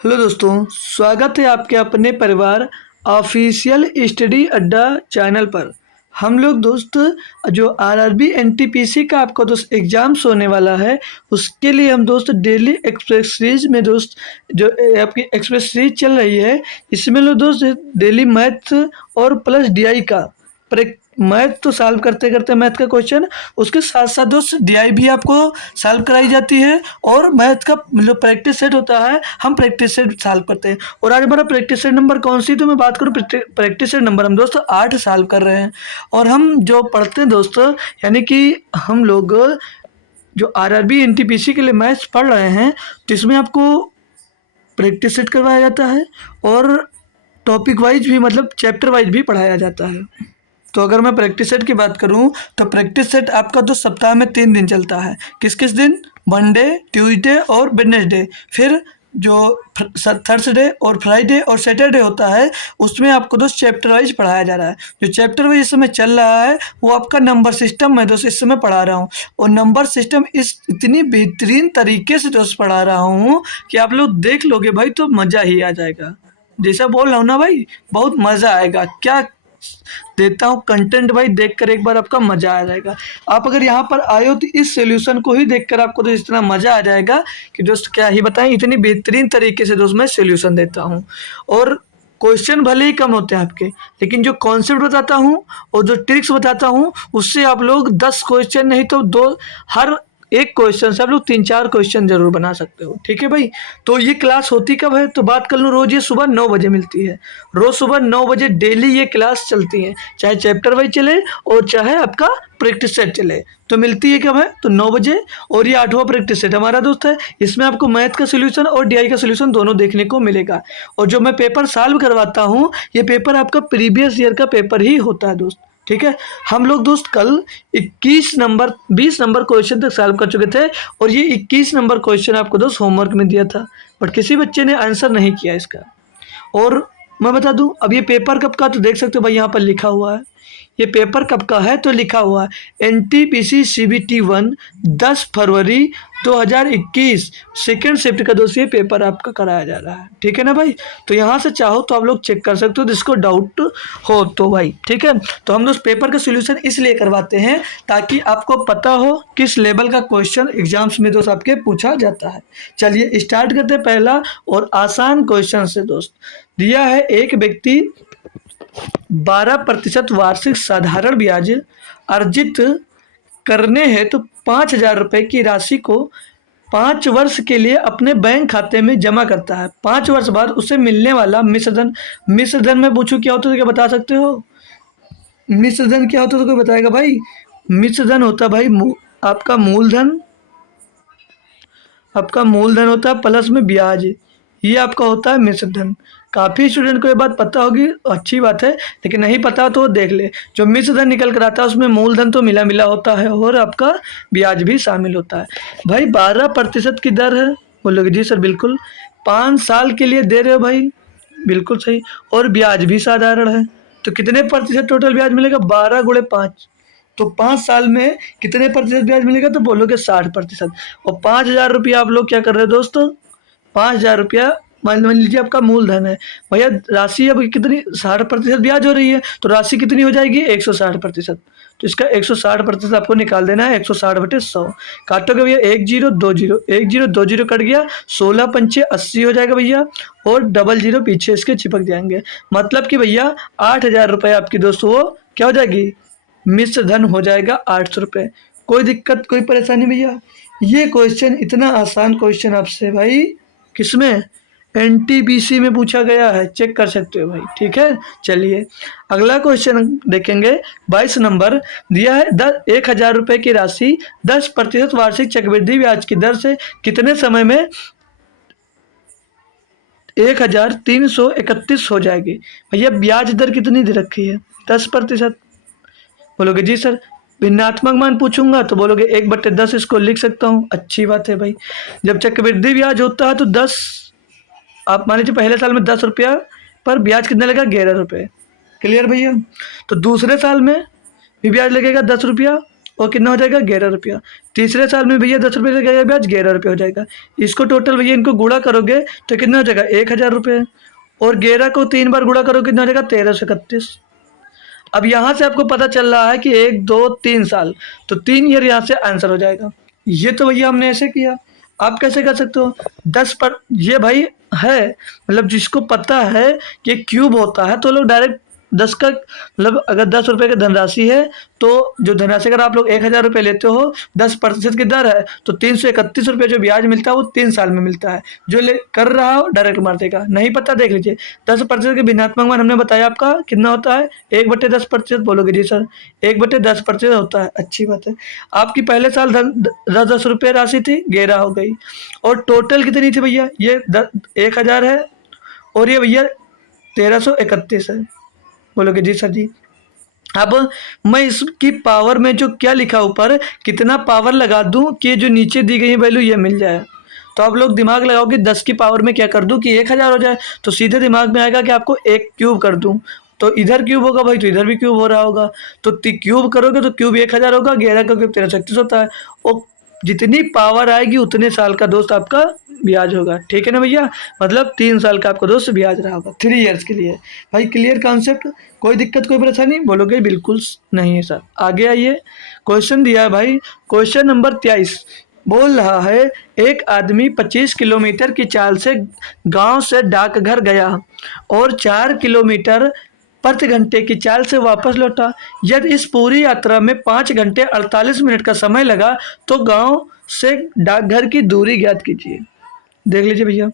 Hello दोस्तों, स्वागत है आपके अपने परिवार ऑफिशियल स्टडी अड्डा चैनल पर। हम लोग दोस्त जो आरआरबी एनटीपीसी का आपको दोस्त एग्जाम्स होने वाला है, उसके लिए हम दोस्त डेली एक्सप्रेस सीरीज में दोस्त जो आपकी एक्सप्रेस सीरीज चल रही है, इसमें लोग दोस्त डेली मैथ और प्लस डीआई का मैथ तो सॉल्व करते करते मैथ का क्वेश्चन, उसके साथ साथ दोस्त डीआई भी आपको सॉल्व कराई जाती है और मैथ का जो प्रैक्टिस सेट होता है हम प्रैक्टिस सेट सॉल्व करते हैं। और आज हमारा प्रैक्टिस सेट नंबर कौन सी, तो मैं बात करूँ प्रैक्टिस सेट नंबर हम दोस्तों 8 सॉल्व कर रहे हैं। और हम जो पढ़ते हैं दोस्तों, यानी कि हम लोग जो आरआरबी एनटीपीसी के लिए मैथ्स पढ़ रहे हैं, तो इसमें आपको प्रैक्टिस सेट करवाया जाता है और टॉपिक वाइज भी मतलब चैप्टर वाइज भी पढ़ाया जाता है। तो अगर मैं प्रैक्टिस सेट की बात करूं, तो प्रैक्टिस सेट आपका तो सप्ताह में 3 दिन चलता है। किस किस दिन? मंडे, ट्यूसडे और वेडनेसडे। फिर जो थर्सडे और फ्राइडे और सैटरडे होता है, उसमें आपको दोस्त चैप्टर वाइज पढ़ाया जा रहा है। जो चैप्टर वाइज इस समय चल रहा है वो आपका नंबर सिस्टम मैं दोस्त इस समय पढ़ा रहा हूँ। और नंबर सिस्टम इतनी बेहतरीन तरीके से दोस्त पढ़ा रहा हूँ कि आप लोग देख लोगे भाई तो मज़ा ही आ जाएगा। जैसा बोल रहा हूँ ना भाई, बहुत मज़ा आएगा। क्या देता हूँ कंटेंट भाई, देखकर एक बार आपका मजा आ जाएगा। आप अगर यहाँ पर आए हो तो इस सॉल्यूशन को ही देखकर आपको तो इतना मजा आ जाएगा कि दोस्त क्या ही बताएं, इतनी बेहतरीन तरीके से दोस्त मैं सॉल्यूशन देता हूँ। और क्वेश्चन भले ही कम होते हैं आपके, लेकिन जो कॉन्सेप्ट बताता हूँ और जो ट्रिक्स बताता हूँ, उससे आप लोग 10 क्वेश्चन नहीं तो दो, हर एक क्वेश्चन से आप लोग 3-4 क्वेश्चन जरूर बना सकते हो। ठीक है भाई। तो ये क्लास होती कब है, तो बात कर लूँ, रोज ये सुबह 9 बजे मिलती है। रोज सुबह 9 बजे डेली ये क्लास चलती है, चाहे चैप्टर वाइज चले और चाहे आपका प्रैक्टिस सेट चले। तो मिलती है कब है, तो 9 बजे। और ये 8वां प्रैक्टिस सेट हमारा दोस्त है। इसमें आपको मैथ का सोल्यूशन और डीआई का सोल्यूशन दोनों देखने को मिलेगा। और जो मैं पेपर सॉल्व करवाता हूँ, ये पेपर आपका प्रीवियस ईयर का पेपर ही होता है दोस्त। ठीक है। हम लोग दोस्त कल 20 नंबर क्वेश्चन तक सॉल्व कर चुके थे और ये 21 नंबर क्वेश्चन आपको दोस्त होमवर्क में दिया था, बट किसी बच्चे ने आंसर नहीं किया इसका। और मैं बता दूं, अब ये पेपर कब का, तो देख सकते हो भाई यहाँ पर लिखा हुआ है। ये पेपर कब का है, तो लिखा हुआ है एनटीपीसी सीबीटी 1 10 फरवरी 2021 सेकेंड शिफ्ट का दोस्त ये पेपर आपका कराया जा रहा है। ठीक है ना भाई। तो यहाँ से चाहो तो आप लोग चेक कर सकते हो जिसको डाउट हो तो भाई। ठीक है। तो हम दोस्त पेपर का सोल्यूशन इसलिए करवाते हैं ताकि आपको पता हो किस लेवल का क्वेश्चन एग्जाम्स में दोस्त आपके पूछा जाता है। चलिए स्टार्ट करते हैं पहला और आसान क्वेश्चन से दोस्त। दिया है एक व्यक्ति 12% वार्षिक साधारण ब्याज अर्जित करने हेतु 5,000 रुपये की राशि को 5 वर्ष के लिए अपने बैंक खाते में जमा करता है। 5 वर्ष बाद उसे मिलने वाला मिश्रधन में पूछूं क्या होता है, तो क्या बता सकते हो? मिश्रधन क्या होता है तो कोई बताएगा भाई? मिश्रधन होता है भाई आपका मूलधन, आपका मूलधन होता है प्लस में ब्याज, ये आपका होता है मिश्रधन। काफ़ी स्टूडेंट को ये बात पता होगी, अच्छी बात है, लेकिन नहीं पता तो वो देख ले। जो मिश्रधन निकल कर आता है उसमें मूलधन तो मिला मिला होता है और आपका ब्याज भी शामिल होता है। भाई 12% की दर है, बोलोगे जी सर बिल्कुल। 5 साल के लिए दे रहे हो भाई, बिल्कुल सही। और ब्याज भी साधारण है, तो कितने प्रतिशत टोटल ब्याज मिलेगा? 12 × 5। तो 5 साल में कितने प्रतिशत ब्याज मिलेगा, तो बोलोगे 60%। और 5,000 रुपया आप लोग क्या कर रहे हो दोस्तों? 5,000 रुपया मान लीजिए आपका मूलधन है। भैया राशि अब कितनी, 60% ब्याज हो रही है, तो राशि कितनी हो जाएगी? 160%। तो इसका 160% आपको निकाल देना है। 160/100 काटोगे भैया, 1 0 2 0, 1 0 2 0 कट गया, 16 पंचे 80 हो जाएगा भैया, और डबल जीरो पीछे इसके चिपक जाएंगे। मतलब कि भैया 8,000 रुपये आपकी दोस्तों वो क्या हो जाएगी? मिश्र धन हो जाएगा 800 रुपये। कोई दिक्कत कोई परेशानी भैया? ये क्वेश्चन इतना आसान क्वेश्चन आपसे भाई किसमें, एनटीपीसी में पूछा गया है, चेक कर सकते हो भाई। ठीक है। चलिए अगला क्वेश्चन देखेंगे। 22 नंबर दिया है 1,000 रुपये की राशि 10% वार्षिक चक्रवृद्धि ब्याज की दर से कितने समय में 1,331 हो जाएगी। भैया ब्याज दर कितनी दे रखी है? 10%। बोलोगे जी सर भिन्नात्मक मान पूछूंगा, तो बोलोगे 1/10 इसको लिख सकता हूँ। अच्छी बात है भाई। जब चक्रवृद्धि ब्याज होता है तो 10, आप मान लीजिए पहले साल में 10 रुपया पर ब्याज कितना लगा? 11 रुपये। क्लियर भैया। तो दूसरे साल में भी ब्याज लगेगा 10 रुपया और कितना हो जाएगा 11 रुपया। तीसरे साल में भैया 10 रुपये से लगेगा ब्याज, 11 रुपये हो जाएगा। इसको टोटल भैया इनको गुणा करोगे तो कितना हो जाएगा 1000 रुपये, और 11 को 3 बार गुणा करोगे कितना हो जाएगा 1331। अब यहाँ से आपको पता चल रहा है कि 1 2 3 साल, तो 3 ईयर यहाँ से आंसर हो जाएगा। ये तो भैया हमने ऐसे किया। आप कैसे कर सकते हो 10 पर, ये भाई है मतलब जिसको पता है कि क्यूब होता है तो लोग डायरेक्ट 10 का मतलब अगर 10 रुपये की धनराशि है तो जो धनराशि अगर आप लोग 1000 रुपये लेते हो 10% की दर है तो 331 रुपये जो ब्याज मिलता है वो 3 साल में मिलता है। जो ले कर रहा हो डायरेक्ट मार देगा, नहीं पता देख लीजिए। 10% के भिन्नात्मक मान हमने बताया आपका कितना होता है 1/10%। बोलोगे जी सर 1/10% होता है, अच्छी बात है। आपकी पहले साल 10 रुपये राशि थी 11 हो गई, और टोटल कितनी थी भैया ये 1000 है, और ये भैया 1331 है। बोलोगे जी सर जी। अब मैं इसकी पावर में जो क्या लिखा ऊपर कितना पावर लगा दूं कि जो नीचे दी गई वैल्यू ये मिल जाए। तो आप लोग दिमाग लगाओगे 10 की पावर में क्या कर दूं कि 1000 हो जाए, तो सीधे दिमाग में आएगा कि आपको एक क्यूब कर दूं, तो इधर क्यूब होगा भाई तो इधर भी क्यूब हो रहा होगा, तो क्यूब करोगे तो क्यूब 1000 होगा, 11 का क्यूब 1331 होता है, और जितनी पावर आएगी उतने साल का दोस्त आपका ब्याज होगा। ठीक है ना भैया, मतलब 3 साल का आपका दोस्त ब्याज रहा होगा 3 ईयर्स के लिए। भाई क्लियर कॉन्सेप्ट, कोई दिक्कत कोई परेशानी? बोलोगे बिल्कुल नहीं है सर। आगे आइए, क्वेश्चन दिया है भाई, क्वेश्चन नंबर 23 बोल रहा है एक आदमी 25 किलोमीटर की चाल से गांव से डाकघर गया और 4 किलोमीटर प्रति घंटे की चाल से वापस लौटा। यदि इस पूरी यात्रा में 5 घंटे 48 मिनट का समय लगा तो गांव से डाकघर की दूरी ज्ञात कीजिए। देख लीजिए भैया,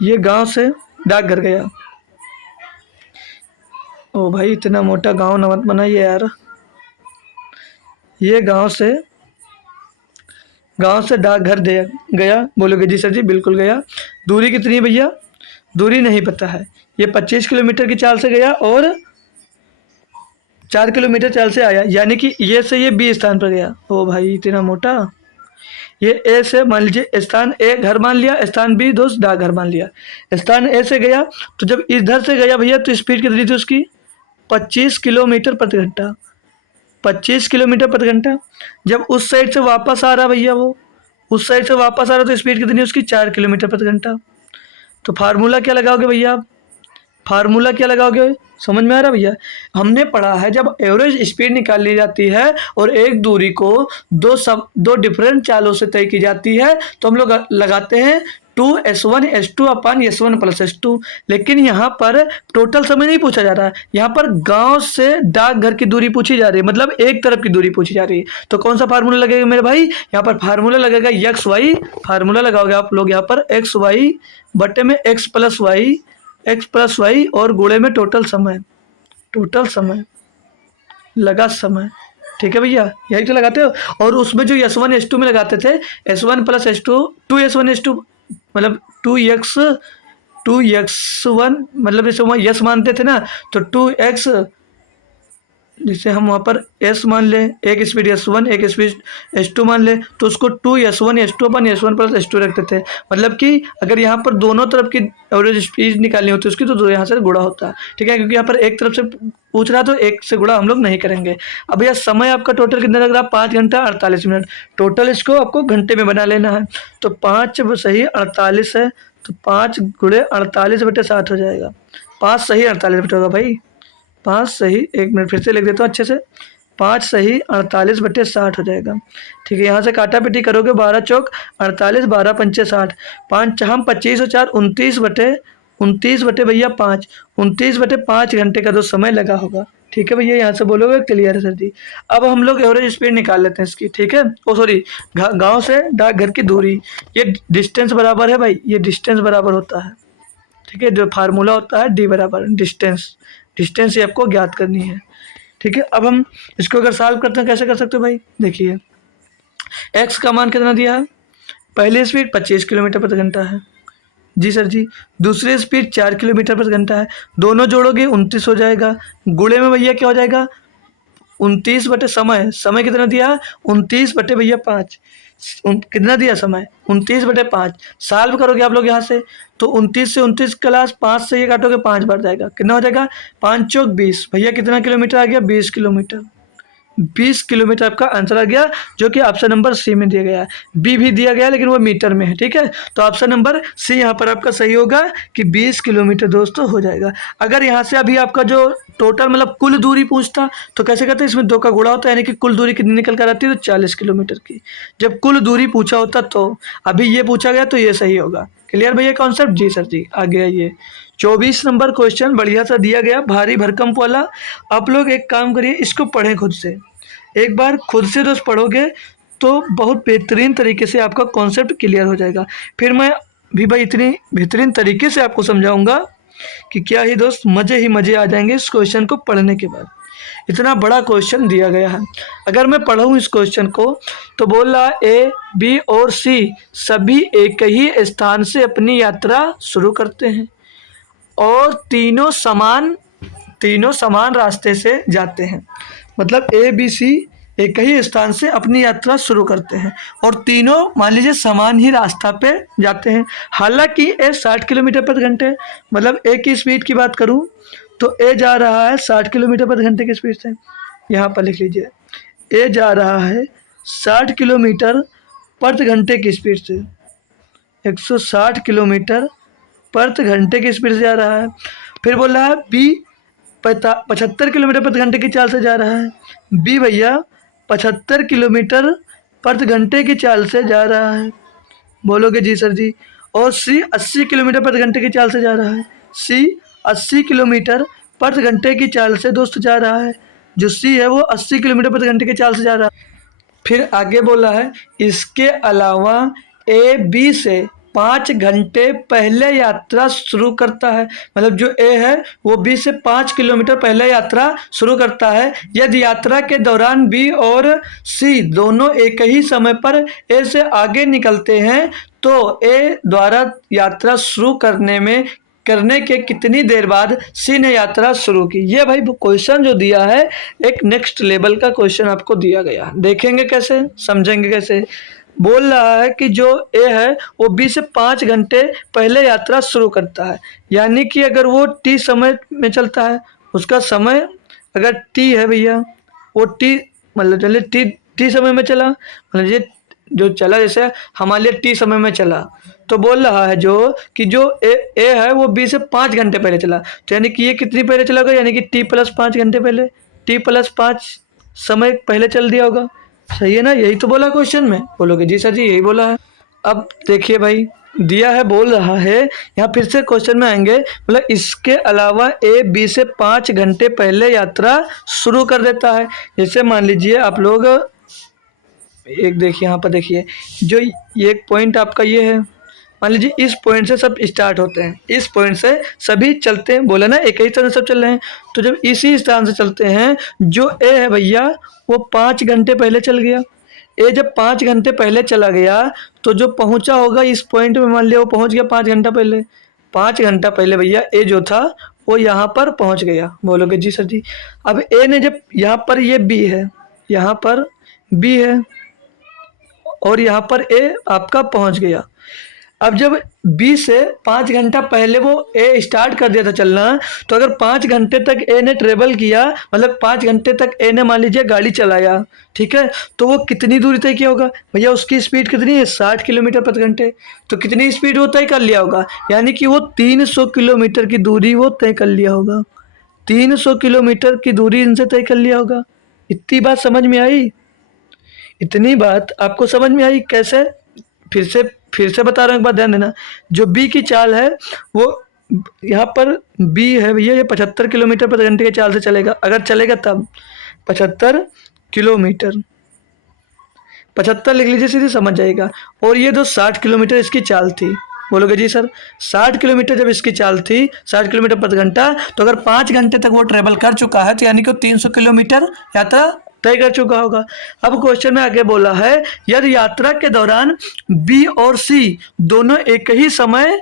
ये गांव से डाकघर गया। ओ भाई इतना मोटा गांव न मत बनाइए यार। ये गांव से डाकघर दे गया। बोलोगे जी सर जी बिल्कुल गया। दूरी कितनी है भैया? दूरी नहीं पता है। ये 25 किलोमीटर की चाल से गया और 4 किलोमीटर चाल से आया, यानी कि ये से ये बी स्थान पर गया। ओ भाई इतना मोटा। ये ए से मान लीजिए स्थान ए घर मान लिया, स्थान बी दोस्त डाकघर मान लिया। स्थान ए से गया तो जब इधर से गया भैया तो स्पीड कितनी थी उसकी 25 किलोमीटर प्रति घंटा। 25 किलोमीटर प्रति घंटा। जब उस साइड से वापस आ रहा भैया, वो उस साइड से वापस आ रहा तो स्पीड कितनी है उसकी 4 किलोमीटर प्रति घंटा। तो फार्मूला क्या लगाओगे भैया आप? फार्मूला क्या लगाओगे? समझ में आ रहा भैया? हमने पढ़ा है जब एवरेज स्पीड निकाल ली जाती है और एक दूरी को दो डिफरेंट चालों से तय की जाती है तो हम लोग लगाते हैं 2s1s2 अपन s1 प्लस s2। लेकिन यहाँ पर टोटल समय नहीं पूछा जा रहा है, यहाँ पर गांव से डाकघर की दूरी पूछी जा रही है, मतलब एक तरफ की दूरी पूछी जा रही है। तो कौन सा फार्मूला लगेगा मेरे भाई? यहाँ पर फार्मूला लगेगा एक्स वाई। फार्मूला लगाओगे आप लोग यहाँ पर एक्स वाई बटे में एक्स प्लस वाई और गुणे में टोटल समय लगा समय। ठीक है भैया, यही तो लगाते हो। और उसमें जो s1 s2 में लगाते थे s1 plus s2 2s1 s2 मतलब 2x1 मतलब जैसे वहाँ यस मानते थे ना तो 2x, जिसे हम वहाँ पर s मान ले, एक स्पीड s1 एक स्पीड s2 मान ले तो उसको 2s1 s2 अपन s1 प्लस s2 रखते थे। मतलब कि अगर यहाँ पर दोनों तरफ की एवरेज स्पीड निकालनी होती है उसकी तो यहाँ से गुणा होता है। ठीक है, क्योंकि यहाँ पर एक तरफ से पूछ रहा तो एक से गुणा हम लोग नहीं करेंगे। अब भैया समय आपका टोटल कितना लग रहा है 5 घंटा 48 मिनट। टोटल इसको आपको घंटे में बना लेना है, तो 5 सही 48 है तो 5 गुणे 48/60 हो जाएगा। 5 सही 48 होगा भाई, 5 सही, एक मिनट फिर से लिख देता हूँ अच्छे से, 5 सही 48/60 हो जाएगा। ठीक है, यहाँ से काटा पिटी करोगे 12 चौक 48 12 पंचे 60, 5 हम 25 और 4 29 बटे भैया 5, 29/5 घंटे का जो समय लगा होगा। ठीक है भैया, यहाँ से बोलोगे क्लियर है सर जी। अब हम लोग एवरेज स्पीड निकाल लेते हैं इसकी। ठीक है, ओ सॉरी गांव से डाकघर की दूरी, ये डिस्टेंस बराबर है भाई, ये डिस्टेंस बराबर होता है। ठीक है, जो फार्मूला होता है डी बराबर डिस्टेंस ये आपको ज्ञात करनी है। ठीक है, अब हम इसको अगर सॉल्व करते हैं कैसे कर सकते हो भाई? देखिए x का मान कितना दिया है, पहली स्पीड 25 किलोमीटर प्रति घंटा है जी सर जी, दूसरी स्पीड 4 किलोमीटर प्रति घंटा है, दोनों जोड़ोगे 29 हो जाएगा, गुणे में भैया क्या हो जाएगा 29 बटे समय कितना दिया 29 बटे भैया 5, कितना दिया समय 29/5। सॉल्व करोगे आप लोग यहाँ से तो 29 से 29 क्लास 5 से ये काटोगे 5 बार जाएगा, कितना हो जाएगा 5 चौक 20। भैया कितना किलोमीटर आ गया 20 किलोमीटर। 20 किलोमीटर आपका आंसर आ गया, जो कि ऑप्शन नंबर सी में दिया गया है। बी भी दिया गया है लेकिन वो मीटर में है, ठीक है। तो ऑप्शन नंबर सी यहाँ पर आपका सही होगा कि 20 किलोमीटर दोस्तों हो जाएगा। अगर यहाँ से अभी आपका जो टोटल मतलब कुल दूरी पूछता तो कैसे करते, इसमें 2 का गुणा होता है, यानी कि कुल दूरी कितनी निकल कर आती है, तो 40 किलोमीटर की। जब कुल दूरी पूछा होता तो अभी ये पूछा गया तो ये सही होगा। क्लियर भैया कॉन्सेप्ट? जी सर जी। आगे आइए, 24 नंबर क्वेश्चन बढ़िया सा दिया गया, भारी भरकम वाला। आप लोग एक काम करिए, इसको पढ़ें खुद से, एक बार खुद से दोस्त पढ़ोगे तो बहुत बेहतरीन तरीके से आपका कॉन्सेप्ट क्लियर हो जाएगा। फिर मैं भी भाई इतनी बेहतरीन तरीके से आपको समझाऊंगा कि क्या ही दोस्त मज़े ही मज़े आ जाएंगे इस क्वेश्चन को पढ़ने के बाद। इतना बड़ा क्वेश्चन दिया गया है। अगर मैं पढ़ूँ इस क्वेश्चन को तो बोल रहा ए, बी और सी सभी एक ही स्थान से अपनी यात्रा शुरू करते हैं और तीनों समान रास्ते से जाते हैं। मतलब ए बी सी एक ही स्थान से अपनी यात्रा शुरू करते हैं और तीनों मान लीजिए समान ही रास्ता पे जाते हैं। हालांकि ए 60 किलोमीटर प्रति घंटे, मतलब ए की स्पीड की बात करूं तो ए जा रहा है 60 किलोमीटर प्रति घंटे की स्पीड से। यहाँ पर लिख लीजिए, ए जा रहा है 60 किलोमीटर प्रति घंटे की स्पीड से, 160 किलोमीटर प्रति घंटे की स्पीड से जा रहा है। फिर बोल रहा है बी 75 किलोमीटर प्रति घंटे की चाल से जा रहा है। बी भैया 75 किलोमीटर प्रति घंटे की चाल से जा रहा है। बोलोगे जी सर जी। और सी 80 किलोमीटर प्रति घंटे की चाल से जा रहा है। सी 80 किलोमीटर प्रति घंटे की चाल से दोस्त जा रहा है। जो सी है वो 80 किलोमीटर प्रति घंटे की चाल से जा रहा है। फिर आगे बोला है इसके अलावा ए बी से 5 घंटे पहले यात्रा शुरू करता है। मतलब जो ए है वो बी से 5 किलोमीटर पहले यात्रा शुरू करता है। यदि यात्रा के दौरान बी और सी दोनों एक ही समय पर ए से आगे निकलते हैं तो ए द्वारा यात्रा शुरू करने के कितनी देर बाद सी ने यात्रा शुरू की। ये भाई क्वेश्चन जो दिया है एक नेक्स्ट लेवल का क्वेश्चन आपको दिया गया। देखेंगे कैसे, समझेंगे कैसे। बोल रहा है कि जो ए है वो बी से 5 घंटे पहले यात्रा शुरू करता है, यानी कि अगर वो टी समय में चलता है, उसका समय अगर टी है भैया, वो टी मतलब चलिए टी समय में चला, मतलब ये जो चला जैसे हमारे लिए टी समय में चला, तो बोल रहा है कि जो ए है वो बी से 5 घंटे पहले चला, तो यानी कि ये कितनी पहले चला होगा, यानी कि टी प्लस 5 घंटे पहले, टी प्लस 5 समय पहले चल दिया होगा। सही है ना? यही तो बोला क्वेश्चन में। बोलोगे जी सर जी यही बोला है। अब देखिए भाई दिया है, बोल रहा है यहाँ फिर से क्वेश्चन में आएंगे, मतलब इसके अलावा ए बी से 5 घंटे पहले यात्रा शुरू कर देता है। जैसे मान लीजिए आप लोग एक देखिए, यहाँ पर देखिए जो ये एक पॉइंट आपका ये है, मान लीजिए इस पॉइंट से सब स्टार्ट होते हैं, इस पॉइंट से सभी चलते हैं, बोला ना एक ही तरह सब चल रहे हैं। तो जब इसी स्थान से चलते हैं, जो ए है भैया वो 5 घंटे पहले चल गया। ए जब 5 घंटे पहले चला गया तो जो पहुंचा होगा इस पॉइंट में, मान लिया वो पहुंच गया 5 घंटा पहले। 5 घंटा पहले भैया ए जो था वो यहाँ पर पहुँच गया। बोलोगे जी सर जी। अब ए ने जब यहाँ पर ये बी है, यहाँ पर बी है और यहाँ पर ए आपका पहुँच गया। अब जब बी से 5 घंटा पहले वो ए स्टार्ट कर दिया था चलना, तो अगर 5 घंटे तक ए ने ट्रेवल किया, मतलब 5 घंटे तक ए ने मान लीजिए गाड़ी चलाया, ठीक है, तो वो कितनी दूरी तय किया होगा भैया? उसकी स्पीड कितनी है? 60 किलोमीटर प्रति घंटे। तो कितनी स्पीड वो तय कर लिया होगा? यानी कि वो 300 किलोमीटर की दूरी वो तय कर लिया होगा। 300 किलोमीटर की दूरी इनसे तय कर लिया होगा। इतनी बात समझ में आई? इतनी बात आपको समझ में आई? कैसे? फिर से बता रहा हूँ, एक बात ध्यान देना। जो बी की चाल है वो यहाँ पर बी है भैया, ये 75 किलोमीटर प्रति घंटे की चाल से चलेगा, अगर चलेगा तब 75 किलोमीटर, 75 लिख लीजिए, सीधे समझ जाएगा। और ये 60 किलोमीटर इसकी चाल थी। बोलोगे जी सर। 60 किलोमीटर जब इसकी चाल थी, 60 किलोमीटर प्रति घंटा, तो अगर 5 घंटे तक वो ट्रेवल कर चुका है तो यानी कि 300 किलोमीटर यात्रा तय कर चुका होगा। अब क्वेश्चन में आगे बोला है यदि यात्रा के दौरान बी और सी दोनों एक ही समय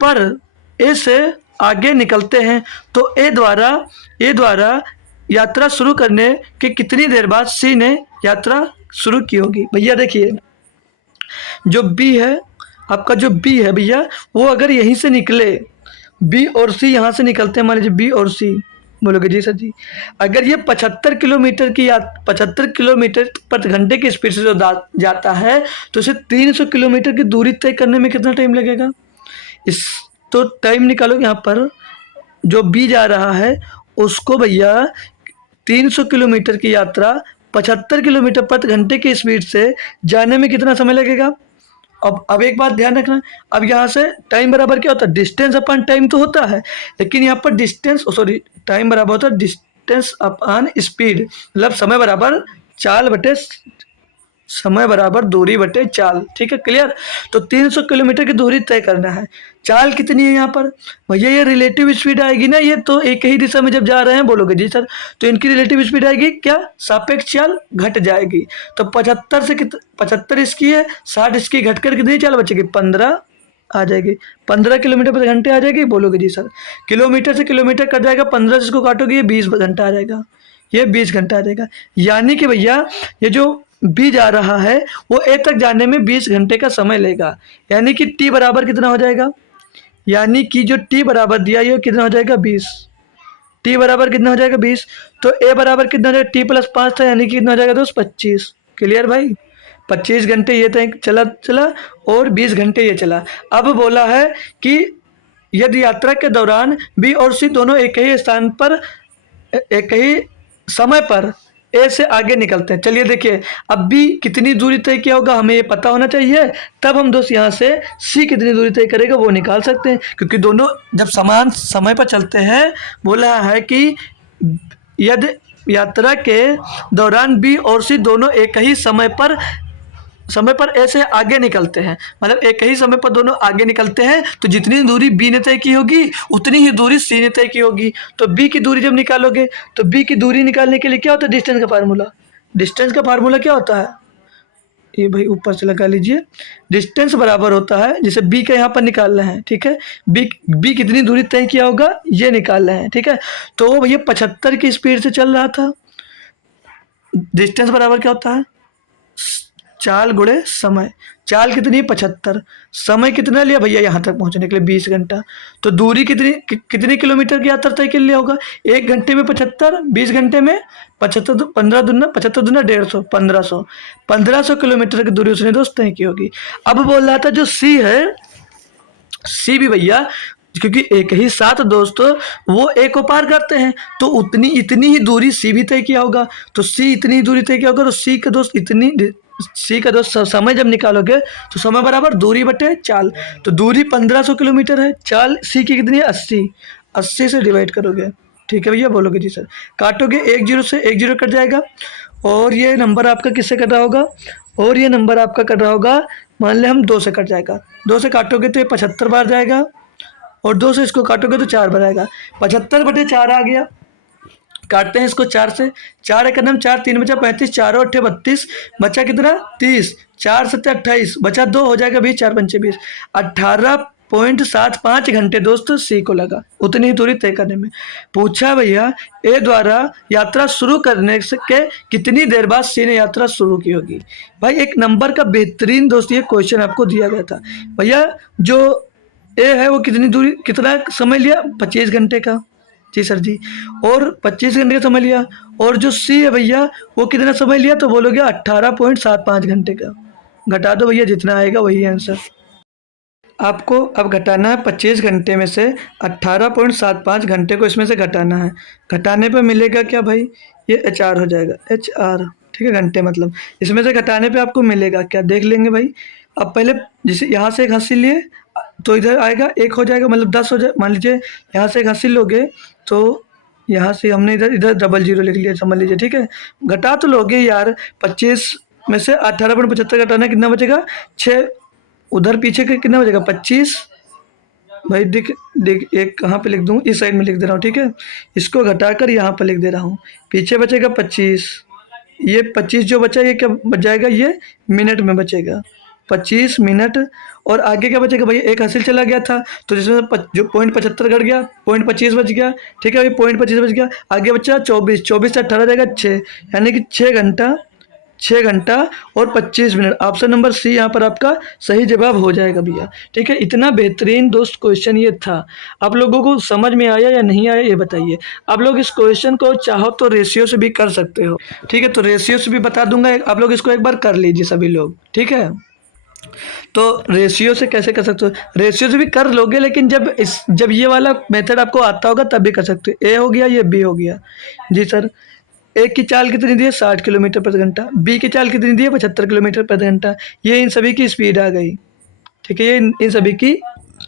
पर ए से आगे निकलते हैं तो ए द्वारा यात्रा शुरू करने के कितनी देर बाद सी ने यात्रा शुरू की होगी। भैया देखिए जो बी है, आपका जो बी है भैया, वो अगर यहीं से निकले, बी और सी यहाँ से निकलते हैं, मान लीजिए बी और सी बोलोगे जी सर जी। अगर ये 75 किलोमीटर प्रति घंटे की स्पीड से जो जाता है तो इसे 300 किलोमीटर की दूरी तय करने में कितना टाइम लगेगा? इस तो टाइम निकालो यहाँ पर। जो बी जा रहा है उसको भैया 300 किलोमीटर की यात्रा 75 किलोमीटर प्रति घंटे की स्पीड से जाने में कितना समय लगेगा? अब एक बात ध्यान रखना। अब यहाँ से टाइम बराबर क्या होता है? डिस्टेंस अपॉन टाइम तो होता है, लेकिन यहाँ पर डिस्टेंस सॉरी टाइम बराबर होता है डिस्टेंस अपॉन स्पीड, मतलब समय बराबर दूरी बटे चाल। ठीक है, क्लियर। तो 300 किलोमीटर की दूरी तय करना है। चाल कितनी है यहाँ पर? भैया ये रिलेटिव स्पीड आएगी ना, ये तो एक ही दिशा में जब जा रहे हैं, बोलोगे जी सर। तो इनकी रिलेटिव स्पीड आएगी क्या? सापेक्ष चाल घट जाएगी। तो 75 इसकी है, 60 इसकी, घट कर कितनी चाल बचेगी? 15 आ जाएगी। 15 किलोमीटर प्रति घंटे आ जाएगी, बोलोगे जी सर। किलोमीटर से किलोमीटर कट जाएगा, 15 से इसको काटोगे ये 20 घंटा आ जाएगा, ये 20 घंटा आ जाएगा। यानी कि भैया ये जो बी जा रहा है वो ए तक जाने में 20 घंटे का समय लेगा। यानी कि टी बराबर कितना हो जाएगा? यानी कि जो टी बराबर दिया ये कितना हो जाएगा? 20। टी बराबर कितना हो जाएगा? 20। तो ए बराबर कितना हो जाएगा? टी प्लस 5 था, यानी कि कितना हो जाएगा दोस्त? 25। क्लियर भाई? 25 घंटे ये तय चला चला और 20 घंटे ये चला। अब बोला है कि यदि यात्रा के दौरान बी और सी दोनों एक ही स्थान पर एक ही समय पर ए से आगे निकलते हैं। चलिए देखिए, अब बी कितनी दूरी तय किया होगा हमें ये पता होना चाहिए, तब हम दोस्त यहाँ से सी कितनी दूरी तय करेगा वो निकाल सकते हैं, क्योंकि दोनों जब समान समय पर चलते हैं। बोला है कि यदि यात्रा के दौरान बी और सी दोनों एक ही समय पर ए से आगे निकलते हैं, मतलब एक ही समय पर दोनों आगे निकलते हैं, तो जितनी दूरी बी ने तय की होगी उतनी ही दूरी सी ने तय की होगी। तो बी की दूरी जब निकालोगे तो बी की दूरी निकालने के लिए क्या होता है? डिस्टेंस का फार्मूला। डिस्टेंस का फार्मूला क्या होता है? ये भाई ऊपर से लगा लीजिए। डिस्टेंस बराबर होता है, जैसे बी का यहाँ पर निकालना है, ठीक है। बी कितनी दूरी तय किया होगा ये निकालना है, ठीक है। तो भैया 75 की स्पीड से चल रहा था। डिस्टेंस बराबर क्या होता है? चाल गुणे समय। चाल कितनी? 75। समय कितना लिया भैया यहाँ तक पहुँचने के लिए? 20 घंटा। तो दूरी कितनी किलोमीटर की यात्रा तय के लिए होगा? 1 घंटे में 75, 20 घंटे में 75, 15 दूना 75 दूना 150, 1500। 1500 किलोमीटर की दूरी उसने दोस्त तय की होगी। अब बोल रहा था जो सी है, सी भी भैया क्योंकि एक ही साथ दोस्त वो ए को पार करते हैं, तो इतनी ही दूरी सी भी तय किया होगा। तो सी इतनी दूरी तय किया होगा, तो सी का दोस्त समय जब निकालोगे तो समय बराबर दूरी बटे चाल। तो दूरी 1500 किलोमीटर है, चाल सी की कितनी है? 80। 80 से डिवाइड करोगे, ठीक है भैया, बोलोगे जी सर। काटोगे 1 0 से 1 0 कट जाएगा, और ये नंबर आपका किससे कट रहा होगा? और ये नंबर आपका कट रहा होगा, मान लें हम 2 से कट जाएगा। 2 से काटोगे तो ये 75 बार जाएगा, और 2 से इसको काटोगे तो 4 बार आएगा। 75 बटे 4 आ गया। काटते हैं इसको 4 से। 4 एक नम 4, 3 बचा 35, 4 और 8 32, बचा कितना? 30। 4 7 28, बचा 2, हो जाएगा 20, 4 पंचे 20। 18.75 घंटे दोस्तों सी को लगा उतनी ही दूरी तय करने में। पूछा भैया ए द्वारा यात्रा शुरू करने से के कितनी देर बाद सी ने यात्रा शुरू की होगी। भाई एक नंबर का बेहतरीन दोस्त ये क्वेश्चन आपको दिया गया था। भैया जो ए है वो कितना समय लिया? 25 घंटे का। जी सर जी। और 25 घंटे का समय लिया। और जो सी है भैया वो कितना समय लिया? तो बोलोगे 18.75 घंटे का। घटा दो भैया, जितना आएगा वही आंसर। आपको अब घटाना है 25 घंटे में से 18.75 घंटे को इसमें से घटाना है। घटाने पे मिलेगा क्या भाई? ये एच आर हो जाएगा, एच आर, ठीक है, घंटे मतलब। इसमें से घटाने पे आपको मिलेगा क्या, देख लेंगे भाई। अब पहले जैसे यहाँ से एक हासिल लिए तो इधर आएगा 1 हो जाएगा, मतलब 10 हो जाए। मान लीजिए यहाँ से एक हासिल लोगे तो यहाँ से हमने इधर इधर डबल जीरो लिख लिया, समझ लीजिए, ठीक है। घटा तो लोगे यार, 25 में से 18.75 घटाना कितना बचेगा? 6। उधर पीछे का कितना बचेगा? 25। भाई देख देख, एक कहाँ पे लिख दूँ? इस साइड में लिख दे रहा हूँ, ठीक है। इसको घटाकर यहाँ पर लिख दे रहा हूँ। पीछे बचेगा 25। ये 25 जो बचा ये क्या बच जाएगा? ये मिनट में बचेगा, 25 मिनट। और आगे क्या बचेगा भैया? एक हासिल चला गया था तो जिसमें जो 0.75 घट गया, 0.25 बच गया, ठीक है भाई, 0.25 बच गया। आगे बचा 24, 24 से 18 जाएगा 6, यानी कि 6 घंटा 6 घंटा और 25 मिनट। ऑप्शन नंबर सी यहाँ पर आपका सही जवाब हो जाएगा भैया। ठीक है, इतना बेहतरीन दोस्त क्वेश्चन ये था। आप लोगों को समझ में आया या नहीं आया ये बताइए। आप लोग इस क्वेश्चन को चाहो तो रेशियो से भी कर सकते हो। ठीक है, तो रेशियो से भी बता दूंगा, आप लोग इसको एक बार कर लीजिए सभी लोग। ठीक है, तो रेशियो से कैसे कर सकते हो, रेशियो से भी कर लोगे, लेकिन जब ये वाला मेथड आपको आता होगा तब भी कर सकते हो। ए हो गया, ये बी हो गया। जी सर, ए की चाल कितनी दी है, 60 किलोमीटर प्रति घंटा। बी की चाल कितनी दी है, 75 किलोमीटर प्रति घंटा। ये इन सभी की स्पीड आ गई। ठीक है, ये इन सभी की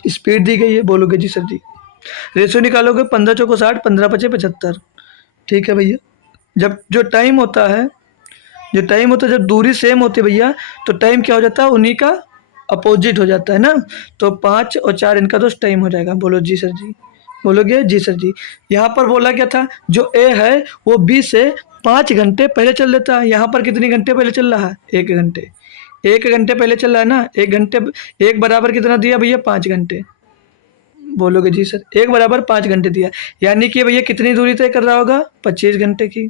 स्पीड दी गई है। बोलोगे जी सर जी। रेशियो निकालोगे, 15 चौको 60, 15 पचे 75। ठीक है भैया, जब जो टाइम होता है, जब दूरी सेम होती है भैया, तो टाइम क्या हो जाता है, उन्हीं का अपोजिट हो जाता है ना। तो 5 और 4 इनका तो टाइम हो जाएगा। बोलो जी सर जी। बोलोगे जी सर जी। यहाँ पर बोला क्या था, जो ए है वो बी से 5 घंटे पहले चल देता है। यहाँ पर कितने घंटे पहले चल रहा है, 1 घंटे। 1 घंटे पहले चल रहा है ना। 1 घंटे, 1 बराबर कितना दिया भैया, 5 घंटे। बोलोगे जी सर, 1 बराबर 5 घंटे दिया, यानी कि भैया कितनी दूरी तय कर रहा होगा, 25 घंटे की।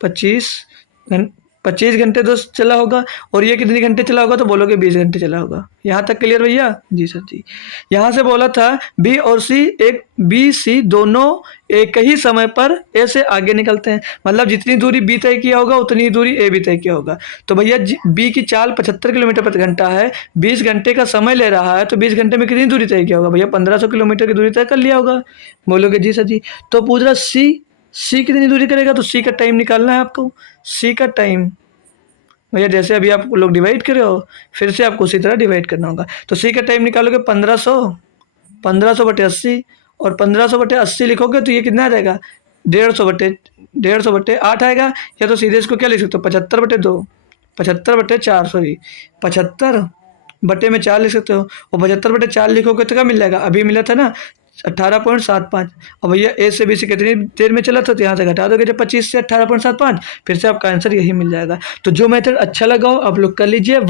25 घं 25 घंटे तो चला होगा, और ये कितने घंटे चला होगा, तो बोलोगे 20 घंटे चला होगा। यहाँ तक क्लियर भैया? जी सर जी। यहाँ से बोला था बी और सी, एक बी सी दोनों एक ही समय पर ए से आगे निकलते हैं। मतलब जितनी दूरी बी तय किया होगा उतनी दूरी ए भी तय किया होगा। तो भैया बी की चाल 75 किलोमीटर प्रति घंटा है, 20 घंटे का समय ले रहा है, तो 20 घंटे में कितनी दूरी तय किया होगा भैया, 1500 किलोमीटर की दूरी तय कर लिया होगा। बोलोगे जी सर जी। तो पूछ रहा सी कितनी दूरी करेगा, तो सी का टाइम निकालना है आपको। सी का टाइम भैया जैसे अभी आप लोग डिवाइड करे हो, फिर से आपको उसी तरह डिवाइड करना होगा। तो सी का टाइम निकालोगे 1500 बटे 80, और 1500 बटे 80 लिखोगे तो ये कितना आ जाएगा, 150 बटे 8 आएगा। या तो सीधे इसको क्या लिख सकते हो, 75 बटे 2, 75 बटे 4, सॉरी 75 बटे में 4 लिख सकते हो। और 75 बटे 4 लिखोगे तो क्या मिल जाएगा, अभी मिला था ना 18.75। और भैया ए से बी से कितनी देर में चला था, तो यहाँ से घटा दोगे जब 25 से 18.75, फिर से आपका आंसर यही मिल जाएगा। तो जो मेथड अच्छा लगा हो आप लोग कर लीजिए।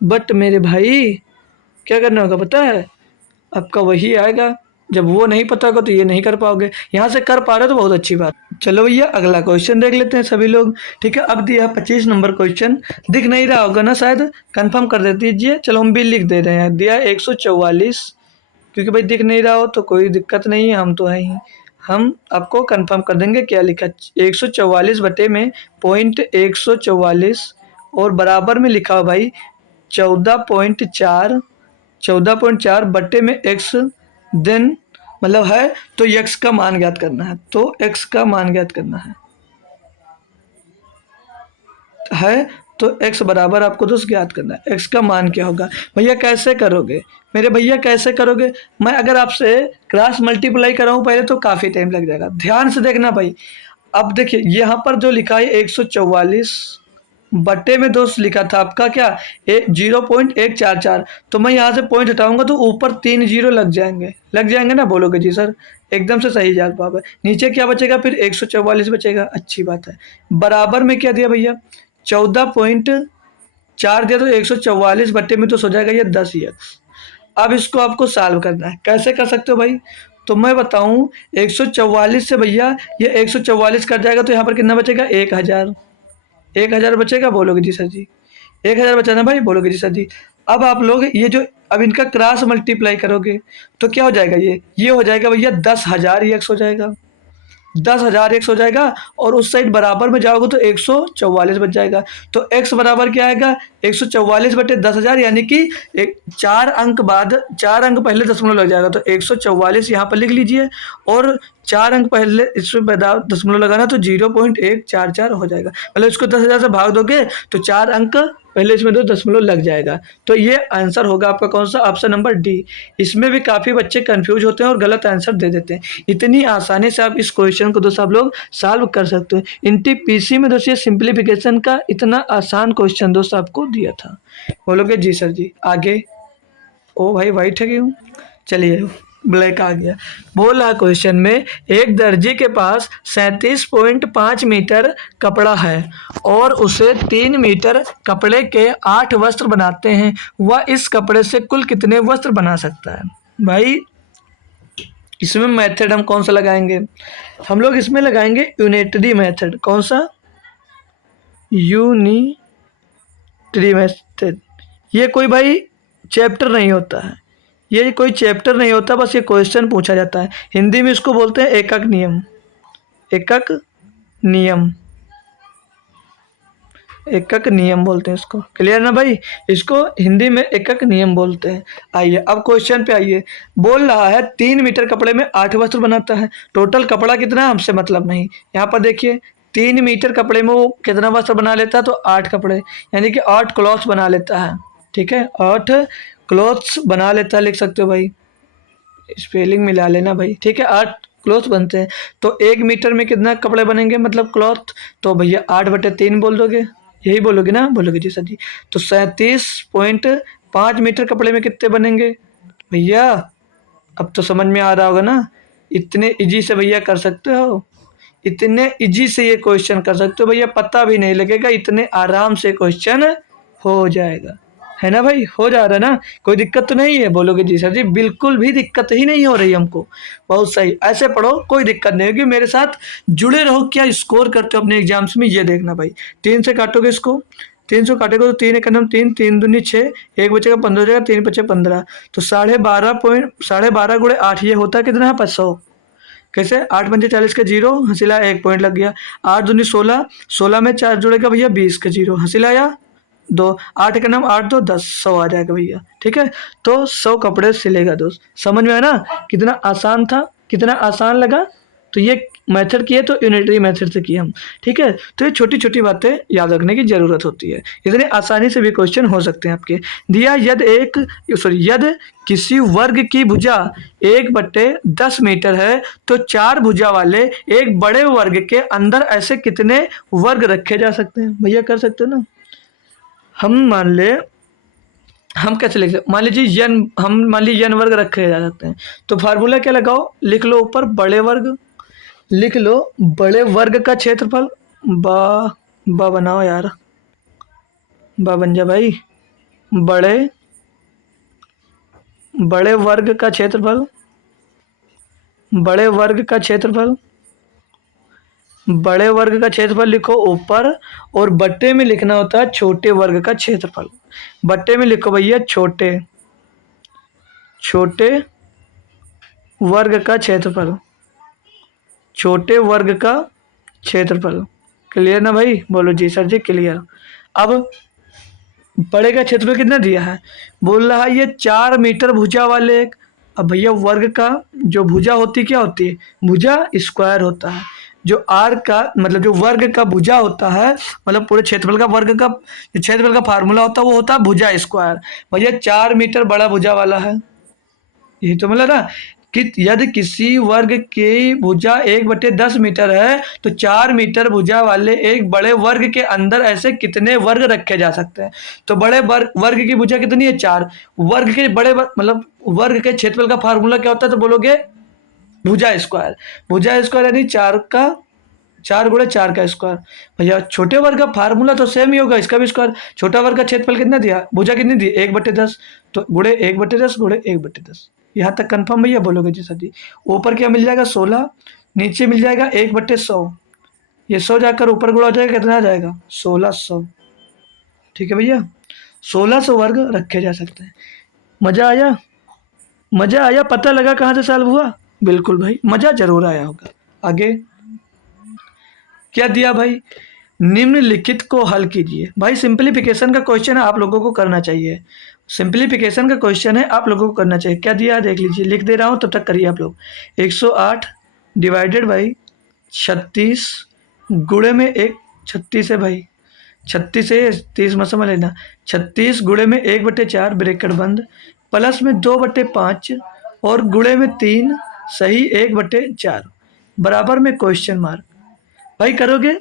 बट मेरे भाई क्या करना होगा पता है, आपका वही आएगा। जब वो नहीं पता होगा तो ये नहीं कर पाओगे। यहाँ से कर पा रहे हो तो बहुत अच्छी बात। चलो भैया अगला क्वेश्चन देख लेते हैं सभी लोग। ठीक है, अब दिया 25 नंबर क्वेश्चन। दिख नहीं रहा होगा ना शायद, कंफर्म कर दे दीजिए। चलो हम भी लिख दे रहे हैं। दिया 144, क्योंकि भाई दिख नहीं रहा हो तो कोई दिक्कत नहीं है, हम तो हैं ही। हम आपको कंफर्म कर देंगे क्या लिखा, 144 बटे में पॉइंट 144, और बराबर में लिखा हो भाई 14.4, 14.4 बटे में एक्स, देन मतलब है तो एक्स का मान ज्ञात करना है। तो एक्स का मान ज्ञात करना है तो x बराबर आपको तो ज्ञात करना है। x का मान क्या होगा भैया, कैसे करोगे मेरे भैया, कैसे करोगे। मैं अगर आपसे क्रॉस मल्टीप्लाई कराऊं पहले तो काफ़ी टाइम लग जाएगा। ध्यान से देखना भाई। अब देखिए यहाँ पर जो लिखा है 144 बटे में 2 लिखा था आपका क्या, 0.144। तो मैं यहाँ से पॉइंट हटाऊंगा तो ऊपर 3 जीरो लग जाएंगे ना। बोलोगे जी सर, एकदम से सही जवाब है। नीचे क्या बचेगा फिर, 144 बचेगा। अच्छी बात है। बराबर में क्या दिया भैया, 14.4 दिया, तो 144 बटे में तो हो जाएगा ये 10x। अब इसको आपको सॉल्व करना है। कैसे कर सकते हो भाई, तो मैं बताऊं 144 से भैया ये 144 कट जाएगा, तो यहाँ पर कितना बचेगा, 1000 बचेगा। बोलोगे जी सर जी, 1000 बचाना भाई। बोलोगे जी सर जी। अब आप लोग ये जो अब इनका क्रॉस मल्टीप्लाई करोगे तो क्या हो जाएगा, ये हो जाएगा भैया 10,000 एक्स हो जाएगा। 10,000 एक्स हो जाएगा, और उस साइड बराबर में जाओगे तो 144 बच जाएगा। तो एक्स बराबर क्या आएगा, 144 बटे 10,000, यानी कि 4 अंक बाद 4 अंक पहले दशमलव लग जाएगा। तो 144 यहाँ पर लिख लीजिए, और 4 अंक पहले इसमें दशमलव लगाना, तो 0.144 हो जाएगा। मतलब इसको 10,000 से भाग दोगे तो 4 अंक पहले इसमें 2 दशमलव लग जाएगा। तो ये आंसर होगा आपका कौन सा, ऑप्शन नंबर डी। इसमें भी काफ़ी बच्चे कंफ्यूज होते हैं और गलत आंसर दे देते हैं। इतनी आसानी से आप इस क्वेश्चन को दोस्तों आप लोग सॉल्व कर सकते हो। एनटीपीसी में दोस्तों सिंप्लीफिकेशन का इतना आसान क्वेश्चन दोस्तों आपको दिया था। बोलोगे जी सर जी। आगे, ओ भाई वाइट है क्यों, चलिए ब्लैक आ गया। बोला क्वेश्चन में, एक दर्जी के पास 37.5 मीटर कपड़ा है और उसे 3 मीटर कपड़े के 8 वस्त्र बनाते हैं। वह इस कपड़े से कुल कितने वस्त्र बना सकता है। भाई इसमें मेथड हम कौन सा लगाएंगे, हम लोग इसमें लगाएंगे यूनिटरी मेथड। कौन सा, यूनिटरी मेथड, ये कोई भाई चैप्टर नहीं होता है, ये कोई चैप्टर नहीं होता, बस ये क्वेश्चन पूछा जाता है। हिंदी में इसको बोलते हैं एकक नियम। एकक नियम, एकक नियम बोलते हैं इसको। क्लियर ना भाई, इसको हिंदी में एकक नियम बोलते हैं। आइए अब क्वेश्चन पे आइए। बोल रहा है 3 मीटर कपड़े में 8 वस्त्र बनाता है, टोटल कपड़ा कितना है हमसे मतलब नहीं। यहाँ पर देखिए 3 मीटर कपड़े में वो कितना वस्त्र बना लेता है, तो 8 कपड़े, यानी कि 8 क्लॉथ्स बना लेता है। ठीक है, 8 क्लॉथ्स बना लेता है, लिख सकते हो भाई, स्पेलिंग मिला लेना भाई। ठीक है, 8 क्लॉथ बनते हैं, तो 1 मीटर में कितना कपड़े बनेंगे मतलब क्लॉथ, तो भैया 8/3 बोल दोगे, यही बोलोगे ना, बोलोगे जी सर जी। तो 37.5 मीटर कपड़े में कितने बनेंगे भैया, अब तो समझ में आ रहा होगा ना। इतने इजी से भैया कर सकते हो, इतने इजी से ये क्वेश्चन कर सकते हो भैया, पता भी नहीं लगेगा, इतने आराम से क्वेश्चन हो जाएगा, है ना भाई, हो जा रहा है ना, कोई दिक्कत तो नहीं है। बोलोगे जी सर जी, बिल्कुल भी दिक्कत ही नहीं हो रही हमको, बहुत सही, ऐसे पढ़ो, कोई दिक्कत नहीं होगी, मेरे साथ जुड़े रहो। क्या स्कोर करते हो अपने एग्जाम्स में ये देखना भाई। 3 से काटोगे इसको, 3 से काटेगा तो 3 एकम 3, 3 दूनी 6, एक बचेगा 15 हो जाएगा, 3 बचे 15, तो 12.5 गुणे 8, ये होता है कितना है 500। कैसे, 8 पंजे 40 का 0, हंसिला 1 पॉइंट लग गया। 8 दूनी 16, 16 में 4 जुड़ेगा भैया 20 का 0, हंसिलाया 2, 8 का नाम 8 2 10, 100 आ जाएगा भैया। ठीक है, तो 100 कपड़े सिलेगा दोस्त, समझ में आया ना, कितना आसान था, कितना आसान लगा। तो ये मेथड किए तो यूनिटरी मेथड से किए हम। ठीक है, तो ये छोटी छोटी बातें याद रखने की जरूरत होती है, इतने आसानी से भी क्वेश्चन हो सकते हैं आपके। दिया यदि किसी वर्ग की भुजा 1/10 मीटर है, तो 4 भुजा वाले एक बड़े वर्ग के अंदर ऐसे कितने वर्ग रखे जा सकते हैं भैया, कर सकते हो ना। हम कैसे लिख सकते, मान लीजिए यन, हम मान लीजिए यन वर्ग रखे जा सकते हैं, तो फार्मूला क्या लगाओ, लिख लो ऊपर बड़े वर्ग, लिख लो बड़े वर्ग का क्षेत्रफल, बा बनाओ यार, बा बन जा भाई, बड़े बड़े वर्ग का क्षेत्रफल, बड़े वर्ग का क्षेत्रफल, बड़े वर्ग का क्षेत्रफल लिखो ऊपर, और बट्टे में लिखना होता है छोटे वर्ग का क्षेत्रफल। बट्टे में लिखो भैया छोटे वर्ग का क्षेत्रफल, छोटे वर्ग का क्षेत्रफल। क्लियर ना भाई, बोलो जी सर जी क्लियर। अब बड़े का क्षेत्रफल कितना दिया है, बोल रहा है ये 4 मीटर भुजा वाले एक। अब भैया वर्ग का जो भुजा होती क्या होती है, भुजा स्क्वायर होता है। जो आर का मतलब जो वर्ग का भुजा होता है, मतलब पूरे क्षेत्रफल का वर्ग का जो क्षेत्रफल का फार्मूला होता है वो होता है भुजा स्क्वायर। भैया 4 मीटर बड़ा भुजा वाला है, यही तो मतलब ना, कि यदि किसी वर्ग की भुजा 1/10 मीटर है, तो 4 मीटर भुजा वाले एक बड़े वर्ग के अंदर ऐसे कितने वर्ग रखे जा सकते हैं। तो बड़े वर्ग की भुजा कितनी है 4, वर्ग के बड़े मतलब वर्ग के क्षेत्रफल का फार्मूला क्या होता है, तो बोलोगे भुजा स्क्वायर। भुजा स्क्वायर यानी 4 गुणे 4 का स्क्वायर। भैया छोटे वर्ग का फार्मूला तो सेम ही होगा, इसका भी स्क्वायर। छोटा वर्ग का क्षेत्रफल कितना दिया, भुजा कितनी दी 1/10, तो गुणे 1/10 गुणे 1/10, यहाँ तक कंफर्म भैया, बोलोगे जी सर जी। ऊपर क्या मिल जाएगा 16, नीचे मिल जाएगा 1/100, ये 100 जाकर ऊपर गुणा हो जाएगा, कितना आ जाएगा 1600। ठीक है भैया, 1600 वर्ग रखे जा सकते हैं। मजा आया, मजा आया, पता लगा कहाँ से सॉल्व हुआ, बिल्कुल भाई मजा जरूर आया होगा। आगे क्या दिया भाई, निम्नलिखित को हल कीजिए। भाई सिंपलीफिकेशन का क्वेश्चन है, आप लोगों को करना चाहिए, सिंपलीफिकेशन का क्वेश्चन है, आप लोगों को करना चाहिए। क्या दिया है देख लीजिए, लिख दे रहा हूँ तब तक करिए आप लोग। 108 डिवाइडेड बाई 36 गुणे में 36 है भाई, 36 से 30 मत समझ लेना, 36 गुणे में 1/4 ब्रैकेट बंद, प्लस में 2/5 और गुणे में 3 सही 1/4 बराबर में क्वेश्चन मार्क। भाई करोगे,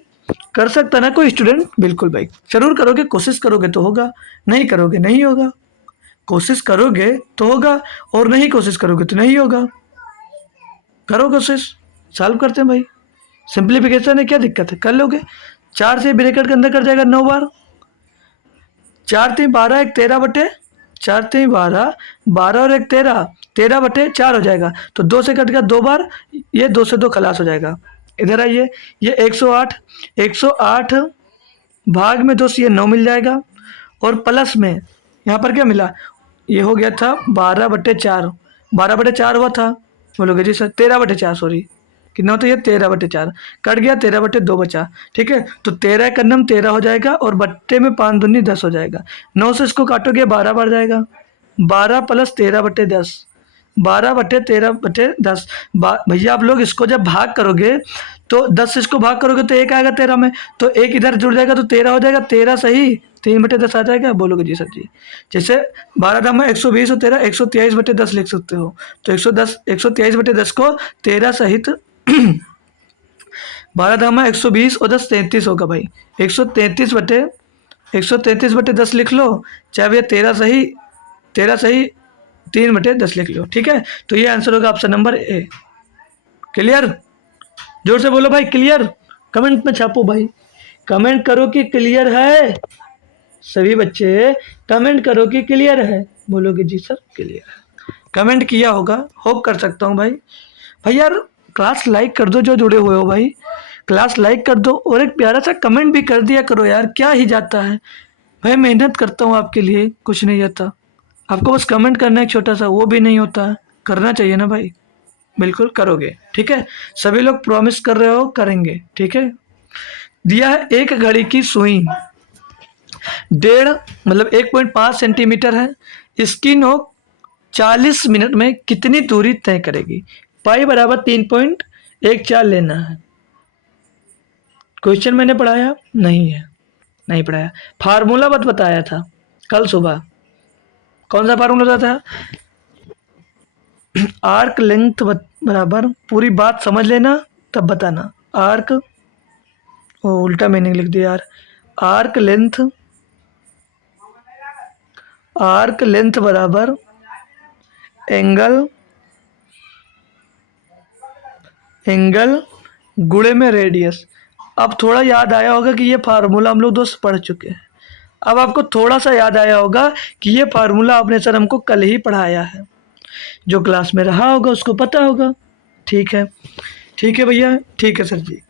कर सकता ना कोई स्टूडेंट, बिल्कुल भाई जरूर करोगे, कोशिश करोगे तो होगा, नहीं करोगे नहीं होगा, कोशिश करोगे तो होगा और नहीं कोशिश करोगे तो नहीं होगा। करो कोशिश, सॉल्व करते हैं भाई, सिंपलीफिकेशन है, क्या दिक्कत है, कर लोगे। 4 से ब्रैकेट के अंदर कर जाएगा 9 बार, 4 3 12 1 13 4 3 12 12 और 1 13, 13/4 हो जाएगा। तो 2 से कट गया 2 बार, ये 2 से 2 खलास हो जाएगा। इधर आइए, ये 108 भाग में दोस्त ये 9 मिल जाएगा, और प्लस में यहाँ पर क्या मिला, ये हो गया था 12/4, 12/4 हुआ था। बोलोगे जी सर 13/4, सॉरी कितना होता है ये 13/4, कट गया 13/2 बचा। ठीक है, तो 13 का नम 13 हो जाएगा, और बट्टे में 5 दूनी 10 हो जाएगा। 9 से इसको काटोगे 12 बढ़ जाएगा, 12 + 13/10, 12/13/10। भैया आप लोग इसको जब भाग करोगे तो 10 से इसको भाग करोगे तो एक आएगा 13 में, तो एक इधर जुड़ जाएगा तो 13 हो जाएगा, 13 सही 3/10 आ जाएगा। बोलोगे जी सर जी। जैसे 12 दाम 120 और 13 123/10 लिख सकते हो, तो 123/10 को 13 सहित 12 दामा 120 और 10 33 होगा भाई, 133/10 लिख लो, चाहे भैया 13 सही 3/10 लिख लो। ठीक है, तो ये आंसर होगा ऑप्शन नंबर ए। क्लियर? जोर से बोलो भाई क्लियर, कमेंट में छापो भाई, कमेंट करो कि क्लियर है। सभी बच्चे कमेंट करो कि क्लियर है। बोलोगे जी सर क्लियर है, कमेंट किया होगा, होप कर सकता हूँ भाई। भाई यार क्लास लाइक कर दो जो जुड़े हुए हो भाई, क्लास लाइक कर दो, और एक प्यारा सा कमेंट भी कर दिया करो यार, क्या ही जाता है भाई, मेहनत करता हूँ आपके लिए, कुछ नहीं जाता। आपको बस कमेंट करना है एक छोटा सा, वो भी नहीं होता है, करना चाहिए ना भाई। बिल्कुल करोगे, ठीक है, सभी लोग प्रॉमिस कर रहे हो करेंगे। ठीक है, दिया है एक घड़ी की सुई 1.5 सेंटीमीटर है, इसकी नोक 40 मिनट में कितनी दूरी तय करेगी। पाई बराबर 3.14 लेना है। क्वेश्चन मैंने पढ़ाया नहीं है, नहीं पढ़ाया, फार्मूला बताया था कल सुबह। कौन सा फार्मूला था? आर्क लेंथ बराबर, पूरी बात समझ लेना तब बताना। आर्क, ओ उल्टा मीनिंग लिख दिया यार। आर्क लेंथ बराबर एंगल गुणे में रेडियस। अब थोड़ा याद आया होगा कि ये फार्मूला हम लोग दोस्त पढ़ चुके हैं। अब आपको थोड़ा सा याद आया होगा कि ये फार्मूला आपने सर हमको कल ही पढ़ाया है, जो क्लास में रहा होगा उसको पता होगा। ठीक है, ठीक है भैया, ठीक है सर जी,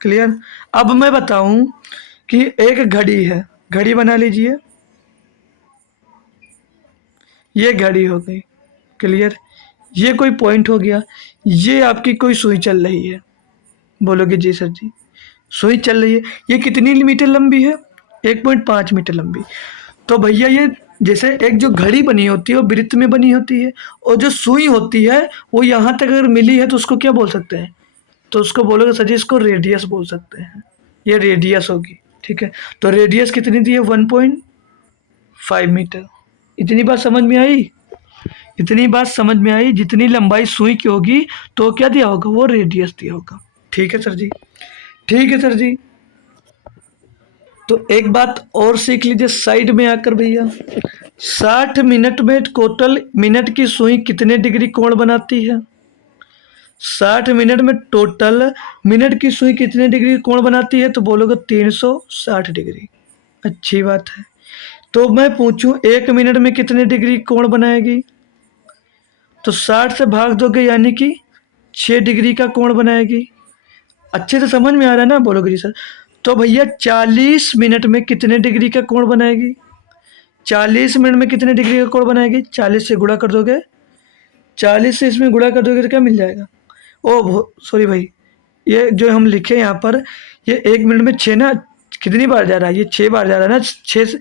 क्लियर। अब मैं बताऊं कि एक घड़ी है, घड़ी बना लीजिए, ये घड़ी हो गई, क्लियर। ये कोई पॉइंट हो गया, ये आपकी कोई सुई चल रही है। बोलोगे जी सर जी, सुई चल रही है, ये कितनी मीटर लंबी है? 1.5 मीटर लंबी। तो भैया ये जैसे एक जो घड़ी बनी होती है वो वृत्त में बनी होती है, और जो सुई होती है वो यहाँ तक अगर मिली है तो उसको क्या बोल सकते हैं? तो उसको बोलोगे सर जी इसको रेडियस बोल सकते हैं, ये रेडियस होगी। ठीक है, तो रेडियस कितनी दी है? 1.5 मीटर। इतनी बात समझ में आई? इतनी बात समझ में आई, जितनी लंबाई सुई की होगी तो क्या दिया होगा? वो रेडियस दिया होगा। ठीक है सर जी, ठीक है सर जी। तो एक बात और सीख लीजिए साइड में आकर भैया, 60 मिनट में टोटल मिनट की सुई कितने डिग्री कोण बनाती है? 60 मिनट में टोटल मिनट की सुई कितने डिग्री कोण बनाती है? तो बोलोगे 360 डिग्री। अच्छी बात है, तो मैं पूछूं 1 मिनट में कितने डिग्री कोण बनाएगी? तो 60 से भाग दोगे यानी कि 6 डिग्री का कोण बनाएगी। अच्छे से समझ में आ रहा है ना? बोलोगे जी सर। तो भैया 40 मिनट में कितने डिग्री का कोण बनाएगी? 40 मिनट में कितने डिग्री का कोण बनाएगी? 40 से गुणा कर दोगे, 40 से इसमें गुणा कर दोगे तो क्या मिल जाएगा? ओ सॉरी भाई, ये जो हम लिखे यहाँ पर, ये 1 मिनट में 6 ना, कितनी बार जा रहा है? ये 6 बार जा रहा है ना, 6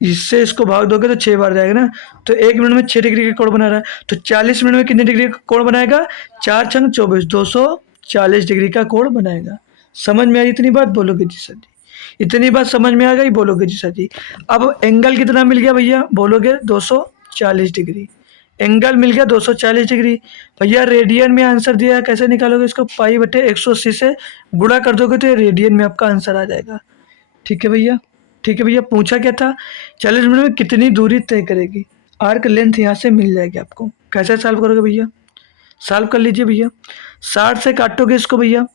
इससे इसको भाग दोगे तो 6 बार जाएगा ना, तो 1 मिनट में 6 डिग्री का कोण बना रहा है, तो 40 मिनट में कितने डिग्री का कोण बनाएगा? 4 छंग 24, 240 डिग्री का कोण बनाएगा। समझ में आई इतनी बात? बोलोगे जी सर जी। इतनी बात समझ में आ गई? बोलोगे जी सर जी। अब एंगल कितना मिल गया भैया? बोलोगे 240 डिग्री। एंगल मिल गया 240 डिग्री। भैया रेडियन में आंसर दिया है, कैसे निकालोगे इसको? पाई बटे 180 से गुणा कर दोगे तो रेडियन में आपका आंसर आ जाएगा। ठीक है भैया, ठीक है भैया। पूछा क्या था? 40 मिनट में कितनी दूरी तय करेगी? आर्क लेंथ यहाँ से मिल जाएगी आपको। कैसे सॉल्व करोगे भैया? सॉल्व कर लीजिए भैया, 60 से काटोगे इसको भैया,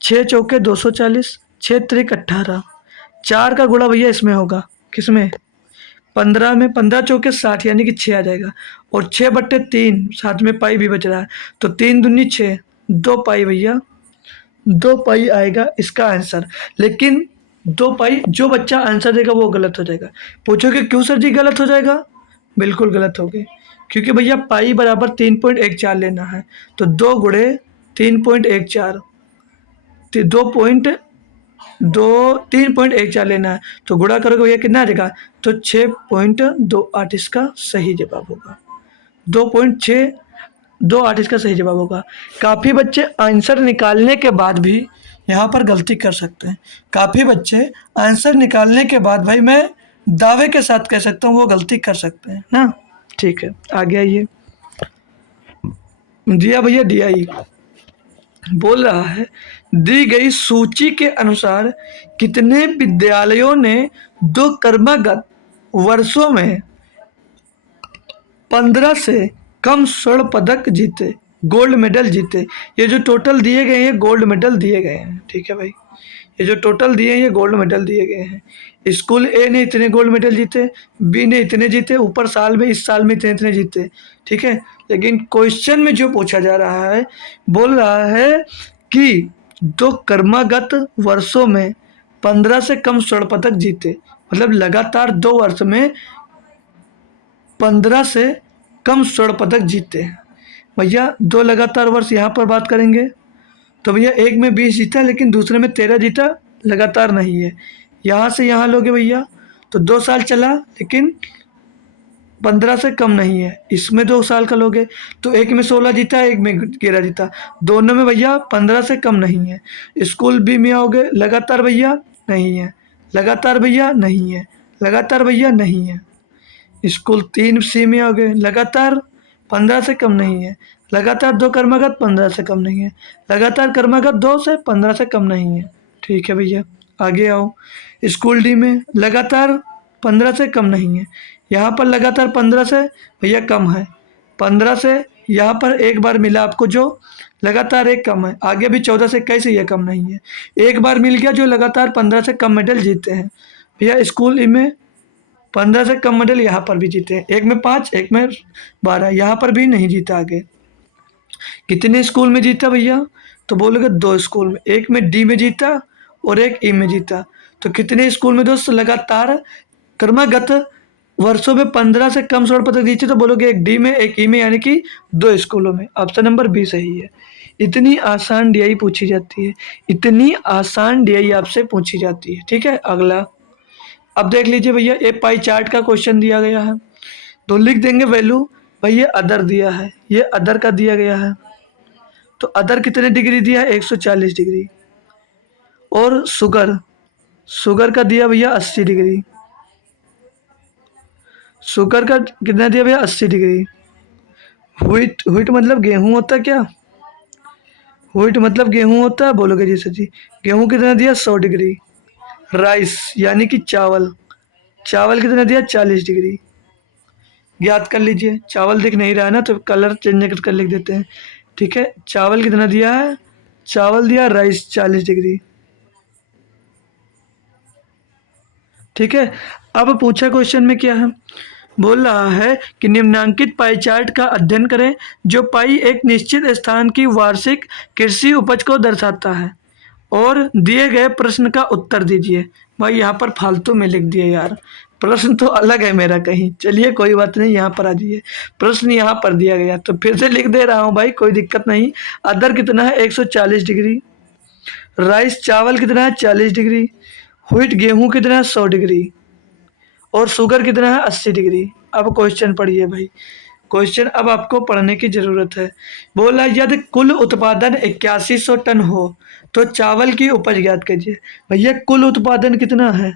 6 चौके 240, 6 त्रिक 18, 4 का गुणा भैया इसमें होगा, किसमें? 15 में, 15 चौके 60 यानी कि 6 आ जाएगा, और 6/3, साथ में पाई भी बच रहा है, तो 3 दूनी 6, 2 पाई भैया, 2 पाई आएगा इसका आंसर। लेकिन 2 पाई, जो बच्चा आंसर देगा वो गलत हो जाएगा। पूछोगे क्यों सर जी गलत हो जाएगा? बिल्कुल गलत होगे, क्योंकि भैया पाई बराबर 3.14 लेना है, तो 2 गुणे 3.14, 3.14 लेना है, तो गुणा करोगे भैया कितना आ जाएगा? तो 6.28 इसका सही जवाब होगा। 2.628 इसका सही जवाब होगा। काफ़ी बच्चे आंसर निकालने के बाद भी यहाँ पर गलती कर सकते हैं। काफ़ी बच्चे आंसर निकालने के बाद भाई मैं दावे के साथ कह सकता हूँ वो गलती कर सकते हैं ना। ठीक है, आगे आइए। दिया भैया दिया ही बोल रहा है, दी गई सूची के अनुसार कितने विद्यालयों ने 2 क्रमागत वर्षों में 15 से कम स्वर्ण पदक जीते, गोल्ड मेडल जीते। ये जो टोटल दिए गए हैं गोल्ड मेडल दिए गए हैं, ठीक है भाई, ये जो टोटल दिए हैं ये गोल्ड मेडल दिए गए हैं। स्कूल ए ने इतने गोल्ड मेडल जीते, बी ने इतने जीते, ऊपर साल में इस साल में इतने इतने जीते, ठीक है। लेकिन क्वेश्चन में जो पूछा जा रहा है, बोल रहा है कि 2 क्रमागत वर्षों में 15 से कम स्वर्ण पदक जीते, मतलब लगातार 2 वर्ष में 15 से कम स्वर्ण पदक जीते हैं। भैया 2 लगातार वर्ष यहाँ पर बात करेंगे तो भैया एक में 20 जीता लेकिन दूसरे में 13 जीता, लगातार नहीं है। यहाँ से यहाँ लोगे भैया तो 2 साल चला लेकिन 15 से कम नहीं है, इसमें 2 साल का लोगे तो एक में 16 जीता एक में 11 जीता, दोनों में भैया 15 से कम नहीं है। स्कूल बी में आओगे लगातार भैया नहीं है, लगातार भैया नहीं है, लगातार भैया नहीं है। स्कूल 3 सी में आओगे लगातार 15 से कम नहीं है, लगातार 2 क्रमागत 15 से कम नहीं है, लगातार क्रमागत 2 से 15 से कम नहीं है, ठीक है भैया। आगे आओ, स्कूल डी में लगातार 15 से कम नहीं है, यहाँ पर लगातार 15 से भैया कम है, 15 से यहाँ पर एक बार मिला आपको जो लगातार एक कम है, आगे भी 14 से 21 ये कम नहीं है, एक बार मिल गया जो लगातार 15 से कम मेडल जीते हैं भैया। स्कूल ई में 15 से कम मेडल यहाँ पर भी जीते हैं, एक में 5 एक में 12, यहाँ पर भी नहीं जीता। आगे कितने स्कूल में जीता भैया? तो बोलोगे 2 स्कूल में, एक में डी में जीता और एक ई में जीता। तो कितने स्कूल में दोस्त लगातार क्रमागत वर्षों में 15 से कम स्वर्ण पदक जीते? तो बोलोगे एक डी में एक ई में, यानी कि 2 स्कूलों में। ऑप्शन नंबर बी सही है। इतनी आसान डीआई पूछी जाती है, इतनी आसान डीआई आपसे पूछी जाती है, ठीक है। अगला अब देख लीजिए भैया, ये पाई चार्ट का क्वेश्चन दिया गया है तो लिख देंगे वैल्यू। भाई ये अदर दिया है, ये अदर का दिया गया है, तो अदर कितने डिग्री दिया है? 140 डिग्री। और शुगर, शुगर का दिया भैया 80 डिग्री, शुगर का कितना दिया भैया? 80 डिग्री। व्हीट, व्हीट मतलब गेहूं होता है क्या? व्हीट मतलब गेहूं होता है? बोलोगे जी सर जी। गेहूं कितना दिया? 100 डिग्री। राइस यानी कि चावल, चावल कितना दिया? 40 डिग्री। याद कर लीजिए, चावल दिख नहीं रहा है ना तो कलर चेंज कर लिख देते हैं, ठीक है। चावल कितना दिया है? चावल दिया राइस 40 डिग्री, ठीक है। अब पूछा क्वेश्चन में क्या है, बोल रहा है कि निम्नांकित पाई चार्ट का अध्ययन करें जो पाई एक निश्चित स्थान की वार्षिक कृषि उपज को दर्शाता है और दिए गए प्रश्न का उत्तर दीजिए। भाई यहाँ पर फालतू में लिख दिए यार, प्रश्न तो अलग है मेरा कहीं। चलिए कोई बात नहीं, यहाँ पर आ जाइए, प्रश्न यहाँ पर दिया गया तो फिर से लिख दे रहा हूँ भाई, कोई दिक्कत नहीं। अदर कितना है? 140 डिग्री। राइस चावल कितना है? 40 डिग्री। व्हीट गेहूं कितना है? 100 डिग्री। और शुगर कितना है? 80 डिग्री। अब क्वेश्चन पढ़िए भाई, क्वेश्चन अब आपको पढ़ने की जरूरत है। बोला यदि कुल उत्पादन 8100 टन हो तो चावल की उपज ज्ञात कीजिए। भैया कुल उत्पादन कितना है?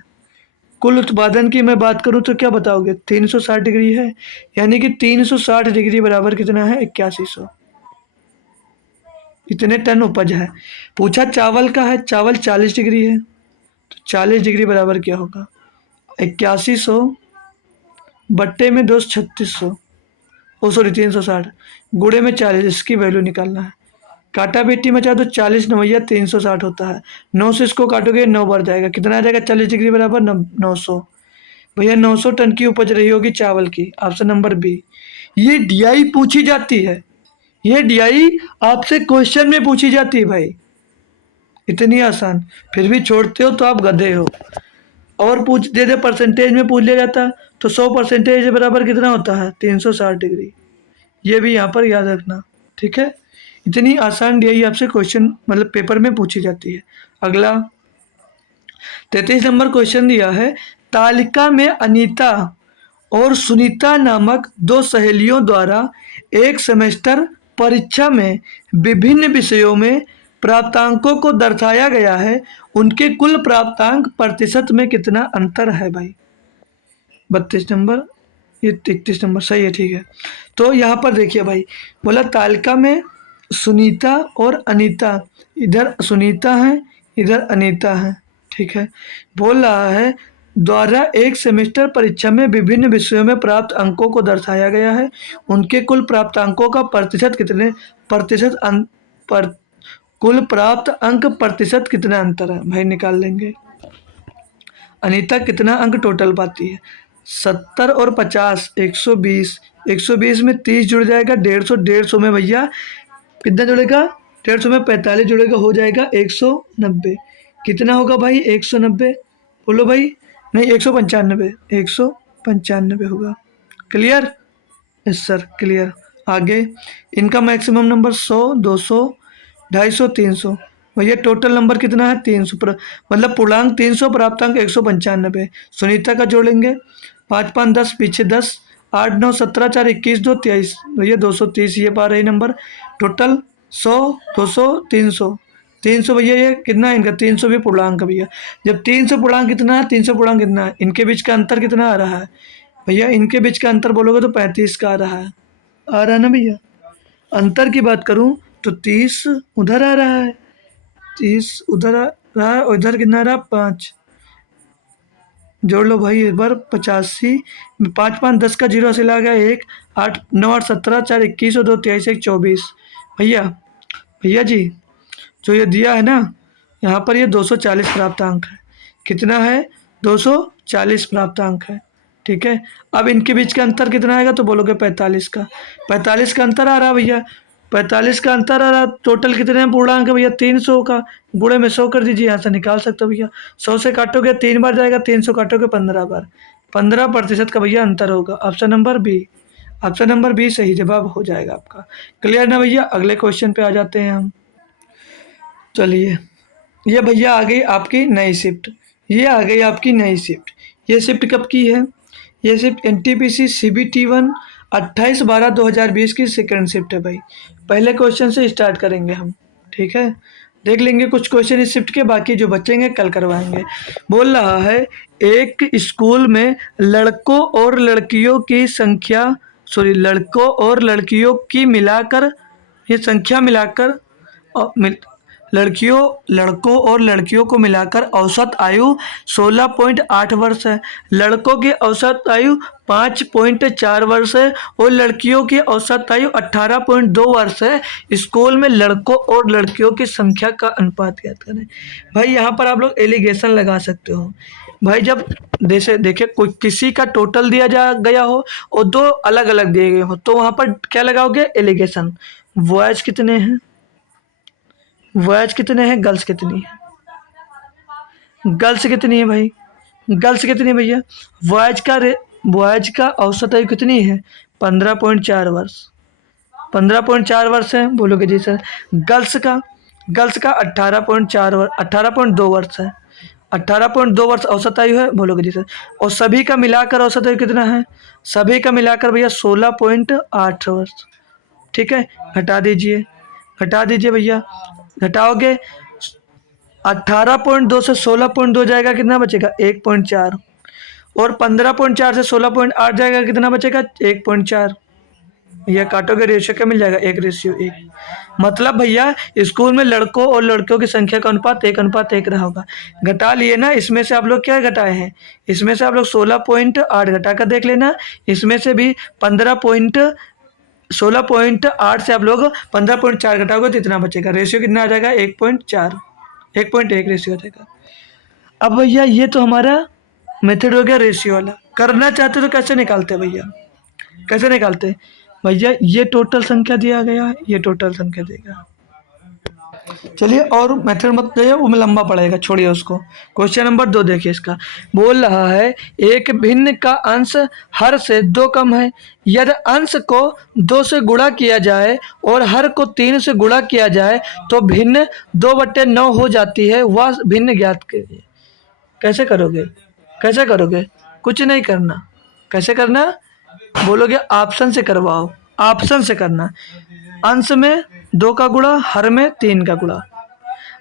कुल उत्पादन की मैं बात करूं तो क्या बताओगे? 360 डिग्री है, यानी कि 360 डिग्री बराबर कितना है? 8100। इतने टन उपज है। पूछा चावल का है, चावल 40 डिग्री है तो 40 डिग्री बराबर क्या होगा? 8100 बट्टे में 2 3600, ओ सॉरी 360 गुड़े में 40, इसकी वैल्यू निकालना है। काटा बेटी मचा दो, 40 नवैया 360 होता है, 9 से इसको काटोगे 9 बढ़ जाएगा, कितना आ जाएगा? 40 डिग्री बराबर 900। भैया 900 टन की उपज रही होगी चावल की, ऑप्शन नंबर बी। ये डीआई पूछी जाती है, ये डीआई आपसे क्वेश्चन में पूछी जाती है भाई, इतनी आसान, फिर भी छोड़ते हो तो आप गधे हो। और पूछ दे दे परसेंटेज में पूछ लिया जाता तो 100% बराबर कितना होता है? 360 डिग्री। ये भी यहाँ पर याद रखना, ठीक है। इतनी आसान यही आपसे क्वेश्चन मतलब पेपर में पूछी जाती है। अगला 33 नंबर क्वेश्चन दिया है, तालिका में अनीता और सुनीता नामक दो सहेलियों द्वारा एक सेमेस्टर परीक्षा में विभिन्न विषयों में प्राप्तांकों को दर्शाया गया है, उनके कुल प्राप्तांक प्रतिशत में कितना अंतर है भाई? 32 नंबर, ये 31 नंबर सही है, ठीक है। तो यहाँ पर देखिए भाई, बोला तालिका में सुनीता और अनीता, इधर सुनीता है इधर अनीता है, ठीक है। बोल रहा है द्वारा एक सेमेस्टर परीक्षा में विभिन्न विषयों में प्राप्त अंकों को दर्शाया गया है, उनके कुल प्राप्त अंकों का प्रतिशत कितने प्रतिशत पर कुल प्राप्त अंक प्रतिशत कितना अंतर है भाई? निकाल लेंगे। अनीता कितना अंक टोटल पाती है? 70 और 50, 120। 120 में 30 जुड़ जाएगा, 150, 150 में भैया कितना जुड़ेगा? 150 में 45 जुड़ेगा, हो जाएगा 190। कितना होगा भाई? 190। बोलो भाई। नहीं, 195, 195 होगा। क्लियर? Yes sir, clear. आगे इनका मैक्सिमम नंबर 100, 200, 250, 300। भैया टोटल नंबर कितना है? 300 मतलब पूर्णांक 300, प्राप्तांक 195। सुनीता का जोड़ेंगे, 5 5 10, पीछे 10, 8 9 17, 4 21, 2 23, भैया 230 ये पा रहे नंबर। टोटल 100, 200, 300। 300 भैया ये कितना है इनका? 300 भी पूर्णांक है भैया। जब 300 पूर्णांक कितना है? 300 पूर्णांक कितना है? इनके बीच का अंतर कितना आ रहा है भैया? इनके बीच का अंतर बोलोगे तो 35 का आ रहा है। आ रहा है ना भैया? अंतर की बात करूं तो 30 उधर आ रहा है, 30 उधर आ रहा है, और इधर कितना आ रहा है? 5। जोड़ लो भाई एक बार, 85। 5 5 10 का जीरो हासिल आ गया, 1 8 9 8 17, 4 21 और 2 23, 1 24। भैया भैया जी, जो ये दिया है ना यहाँ पर, ये 240 प्राप्तांक है। कितना है? 240 प्राप्तांक है, ठीक है। अब इनके बीच का अंतर कितना आएगा तो बोलोगे 45 का। 45 का अंतर आ रहा भैया, 45 का अंतर आ रहा। टोटल कितने हैं पूर्णांक है भैया? 300 का। गुणे में 100 कर दीजिए, यहाँ से निकाल सकते हो भैया। 100 से काटोगे 3 बार जाएगा, 300 काटोगे 15 बार, 15% का भैया अंतर होगा। Option number B, option number B सही जवाब हो जाएगा आपका। क्लियर ना भैया? अगले क्वेश्चन पे आ जाते हैं हम। चलिए, ये भैया आ गई आपकी नई शिफ्ट, ये आ गई आपकी नई शिफ्ट। ये शिफ्ट कब की है? ये शिफ्ट NTPC CBT 1 28/12/2020 की सेकंड शिफ्ट है भाई। पहले क्वेश्चन से स्टार्ट करेंगे हम, ठीक है। देख लेंगे कुछ क्वेश्चन इस शिफ्ट के, बाकी जो बचेंगे कल करवाएंगे। बोल रहा है एक स्कूल में लड़कों और लड़कियों की संख्या, सॉरी लड़कों और लड़कियों की मिलाकर, ये संख्या मिलाकर लड़कों और लड़कियों को मिलाकर औसत आयु 16.8 वर्ष है। लड़कों की औसत आयु 5.4 वर्ष है और लड़कियों की औसत आयु 18.2 वर्ष है। स्कूल में लड़कों और लड़कियों की संख्या का अनुपात ज्ञात करें। भाई यहाँ पर आप लोग एलिगेशन लगा सकते हो भाई। जब जैसे देखे कोई किसी का टोटल दिया जा गया हो और दो अलग अलग दिए गए हो, तो वहाँ पर क्या लगाओगे? एलिगेशन। बॉयज कितने हैं, बॉयज कितने हैं, गर्ल्स कितनी है, गर्ल्स कितनी है भाई, गर्ल्स कितनी है भैया? बॉयज का औसत आयु कितनी है? 15.4 वर्ष, 15.4 वर्ष है। बोलोगे जी सर। गर्ल्स का 18.2 वर्ष है, 18.2 वर्ष औसत आयु है। बोलोगे जी सर। और सभी का मिलाकर औसत आयु कितना है? सभी का मिलाकर भैया 16.8 वर्ष, ठीक है। घटा दीजिए, घटा दीजिए भैया। घटाओगे 18.2 से 16.2 जाएगा, कितना बचेगा? 1.4। और 15.4 से 16.8 जाएगा, कितना बचेगा? 1.4। भैया काटोगे रेशियो क्या मिल जाएगा? 1:1। मतलब भैया स्कूल में लड़कों और लड़कियों की संख्या का अनुपात 1:1 रहा होगा। घटा लिए ना, इसमें से आप लोग क्या घटाए हैं? इसमें से आप लोग 16.8 घटा कर देख लेना। इसमें से भी 16.8 से आप लोग 15.4 घटाओगे तो इतना बचेगा। रेशियो कितना आ जाएगा? 1.4, 1.1 रेशियो आ जाएगा। अब भैया ये तो हमारा मेथड हो गया रेशियो वाला। करना चाहते तो कैसे निकालते हैं भैया? कैसे निकालते हैं भैया? ये टोटल संख्या दिया गया, ये टोटल संख्या देगा, चलिए और मेथड मत जाइए, वो में लंबा पड़ेगा, छोड़िए उसको। क्वेश्चन नंबर 2 देखिए इसका। बोल रहा है एक भिन्न का अंश हर से 2 कम है। यदि अंश को 2 से गुणा किया जाए और हर को 3 से गुणा किया जाए तो भिन्न 2/9 हो जाती है, वह भिन्न ज्ञात कीजिए। कैसे करोगे? कैसे करोगे? कुछ नहीं करना। कैसे करना? बोलोगे ऑप्शन से करवाओ, ऑप्शन से करना। अंश में 2 का गुणा, हर में 3 का गुणा।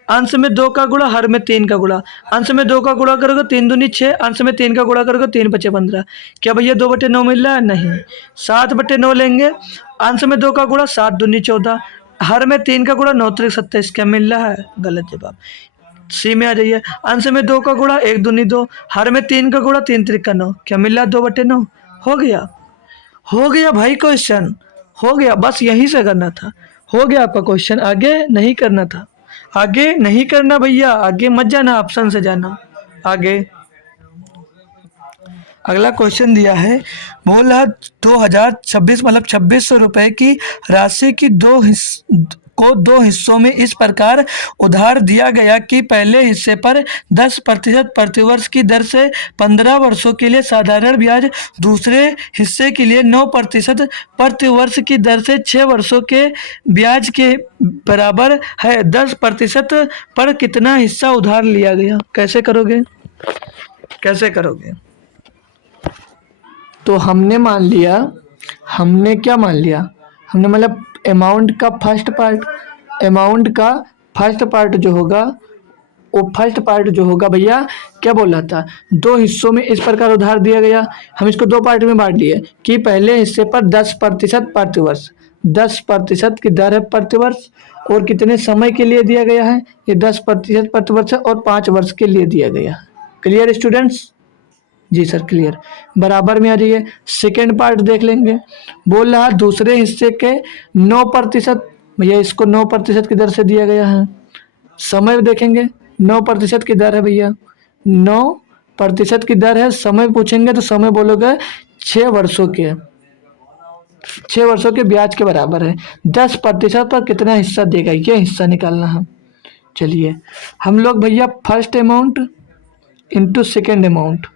अंश में 2 का गुणा, हर में 3 का गुणा। अंश में 2 का गुणा करोगे 3 दूनी 6, अंश में 3 का गुणा करोगे 3 पचे 15। क्या भैया 2/9 मिल रहा है? नहीं। 7/9 लेंगे। अंश में 2 का गुणा 7 दूनी 14, हर में 3 का गुणा 9 त्रिक 27। क्या मिल रहा है? गलत जवाब। सी में आ जाइए। अंश में 2 का गुणा 1 दूनी 2, हर में 3 का गुणा 3 त्रिक 9। क्या मिल रहा है? 2/9। हो गया, हो गया भाई क्वेश्चन, हो गया। बस यहीं से करना था, हो गया आपका क्वेश्चन। आगे नहीं करना था, आगे नहीं करना भैया, आगे मत जाना, ऑप्शन से जाना आगे। अगला क्वेश्चन दिया है, बोल रहा 2026 मतलब 2600 रुपए की राशि की दो हिस्सों में इस प्रकार उधार दिया गया कि पहले हिस्से पर 10% प्रतिवर्ष की दर से 15 वर्षों के लिए साधारण ब्याज, दूसरे हिस्से के लिए 9% प्रतिवर्ष की दर से 6 वर्षों के ब्याज के बराबर है। 10% पर कितना हिस्सा उधार लिया गया? कैसे करोगे? कैसे करोगे? तो हमने मान लिया, हमने क्या मान लिया? हमने मतलब अमाउंट का फर्स्ट पार्ट, अमाउंट का फर्स्ट पार्ट जो होगा, वो फर्स्ट पार्ट जो होगा भैया क्या बोल रहा था? 2 हिस्सों में इस प्रकार उधार दिया गया। हम इसको 2 पार्ट में बांट लिए कि पहले हिस्से पर 10% प्रतिवर्ष, 10% की दर है प्रतिवर्ष, और कितने समय के लिए दिया गया है? ये 10% प्रतिवर्ष है और 5 वर्ष के लिए दिया गया। Clear students? जी सर क्लियर। बराबर में आ जाइए। सेकेंड पार्ट देख लेंगे। बोल रहा दूसरे हिस्से के 9%, भैया इसको 9% की दर से दिया गया है। समय देखेंगे, 9% की दर है भैया, 9% की दर है। समय पूछेंगे तो समय बोलोगे 6 वर्षों के, 6 वर्षों के ब्याज के बराबर है। 10% पर कितना हिस्सा देगा, ये हिस्सा निकालना है। चलिए हम लोग भैया first amount into second amount,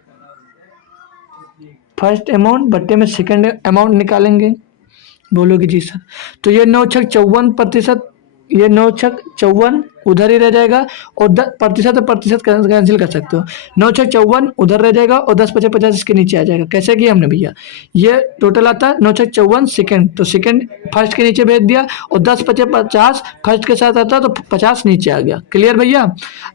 first amount बट्टे में सेकेंड अमाउंट निकालेंगे। बोलोगे जी सर। तो ये 9×6 = 54%, ये 9×6 = 54 उधर ही रह जाएगा, और 10% कैंसिल कर सकते हो। 9×6 = 54 उधर रह जाएगा, और 10×5 = 50 इसके नीचे आ जाएगा। कैसे किया हमने भैया? ये टोटल आता है 9×6 = 54 सेकेंड, तो सेकेंड फर्स्ट के नीचे भेज दिया, और 10×5 = 50 फर्स्ट के साथ आता तो 50 नीचे आ गया। क्लियर भैया?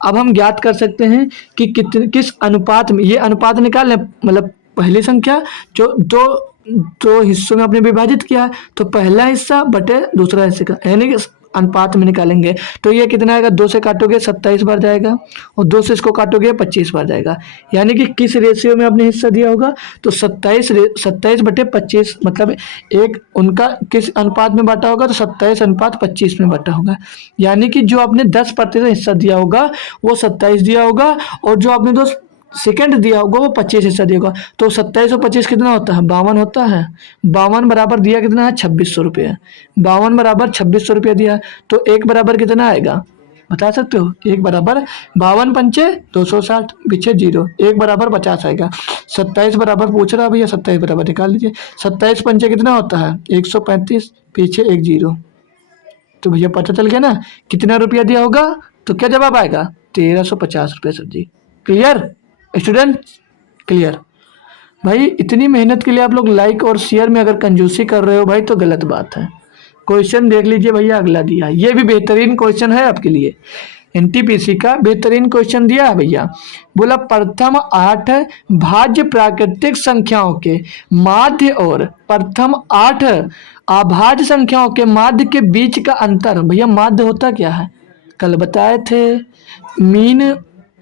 अब हम ज्ञात कर सकते हैं कि किस अनुपात में, ये अनुपात निकाल लें, मतलब पहली संख्या जो दो हिस्सों में आपने विभाजित किया, तो पहला हिस्सा बटे दूसरा हिस्से का, यानी कि अनुपात में निकालेंगे। तो ये कितना आएगा? 2 से काटोगे 27 बार जाएगा, और 2 से इसको काटोगे 25 बार जाएगा। यानी कि किस रेशियो में आपने हिस्सा दिया होगा? तो 27/25, मतलब एक उनका किस अनुपात में बांटा होगा? तो 27:25 में बांटा होगा। यानी कि जो आपने 10% हिस्सा दिया होगा वो 27 दिया होगा, और जो आपने सेकंड दिया होगा वो 25 हिस्सा दिया होगा। तो 27 और 25 कितना होता है? 52 होता है। 52 बराबर दिया कितना है? 2600 रुपये। 52 बराबर 2600 रुपये दिया, तो एक बराबर कितना आएगा? बता सकते हो? एक बराबर 52 पंचे 260, पीछे 0, एक बराबर 50 आएगा। 27 बराबर पूछ रहा है भैया, 27 बराबर निकाल लीजिए। 27 पंचे कितना होता है? 135, पीछे 1 0। तो भैया पता चल गया ना कितना रुपया दिया होगा? तो क्या जवाब आएगा? 1350 रुपये सर जी। Clear student? क्लियर। भाई इतनी मेहनत के लिए आप लोग लाइक और शेयर में अगर कंजूसी कर रहे हो भाई तो गलत बात है। क्वेश्चन देख लीजिए भैया, अगला दिया, ये भी बेहतरीन क्वेश्चन है आपके लिए, एनटीपीसी का बेहतरीन क्वेश्चन दिया है भैया। बोला प्रथम 8 भाज्य प्राकृतिक संख्याओं के माध्य और प्रथम 8 अभाज्य संख्याओं के माध्य के बीच का अंतर। भैया माध्य होता क्या है? कल बताए थे, मीन,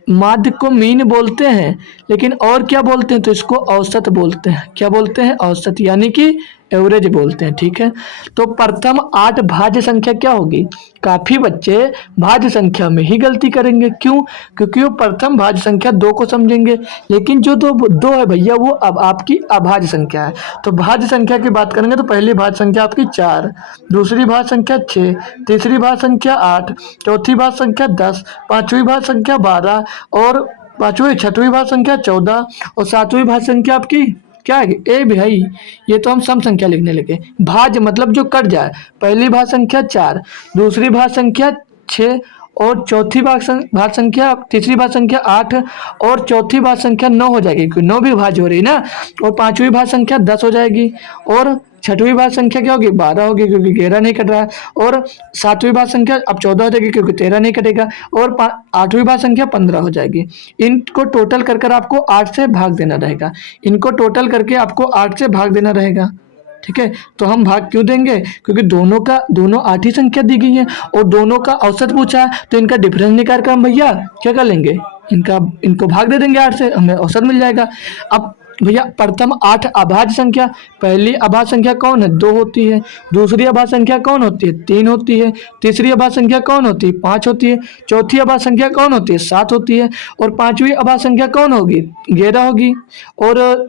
माध्य को मीन बोलते हैं, लेकिन और क्या बोलते हैं? तो इसको औसत बोलते हैं। क्या बोलते हैं? औसत। यानी कि एवरेज बोलते हैं, ठीक है। तो प्रथम 8 भाज्य संख्या क्या होगी? काफी बच्चे भाज्य संख्या में ही गलती करेंगे, क्यों? क्योंकि वो प्रथम भाज्य संख्या 2 को समझेंगे, लेकिन जो दो है भैया वो अब आपकी अभाज्य संख्या है। तो भाज्य संख्या की बात करेंगे तो पहली भाज्य संख्या आपकी 4, दूसरी भाज्य संख्या 6, तीसरी भाज्य संख्या 8, चौथी भाज्य संख्या 10, पांचवी भाज्य संख्या 12 और छठवीं भाज्य संख्या 14 और सातवीं भाज्य संख्या आपकी क्या है? ए भाई, ये तो हम सम संख्या लिखने लगे। भाज्य मतलब जो कट जाए। पहली भाज्य संख्या 4, दूसरी भाज्य संख्या 6 और चौथी भाज्य संख्या, तीसरी भाज्य संख्या 8 और चौथी भाज्य संख्या 9 हो जाएगी, क्योंकि 9 भी भाज्य हो रही है ना। और पांचवी भाज्य संख्या 10 हो जाएगी और छठवीं भाज्य संख्या क्या होगी? 12 होगी, क्योंकि 11 नहीं कट रहा है। और सातवीं भाज्य संख्या अब 14 हो जाएगी, क्योंकि 13 नहीं कटेगा। और आठवीं भाज्य संख्या 15 हो जाएगी। इनको टोटल कर कर आपको 8 से भाग देना रहेगा। इनको टोटल करके आपको 8 से भाग देना रहेगा, ठीक है। तो हम भाग क्यों देंगे? क्योंकि दोनों 8 ही संख्या दी गई है और दोनों का औसत पूछा है, तो इनका डिफरेंस निकाल कर हम भैया क्या कर लेंगे? इनको भाग दे देंगे 8 से, हमें औसत मिल जाएगा। अब भैया प्रथम 8 अभाज्य संख्या, पहली अभाज्य संख्या कौन है? 2 होती है। दूसरी अभाज्य संख्या कौन होती है? 3 होती है। तीसरी अभाज्य संख्या कौन होती है? 5 होती है। चौथी अभाज्य संख्या कौन होती है? 7 होती है। और पांचवी अभाज्य संख्या कौन होगी? 11 होगी। और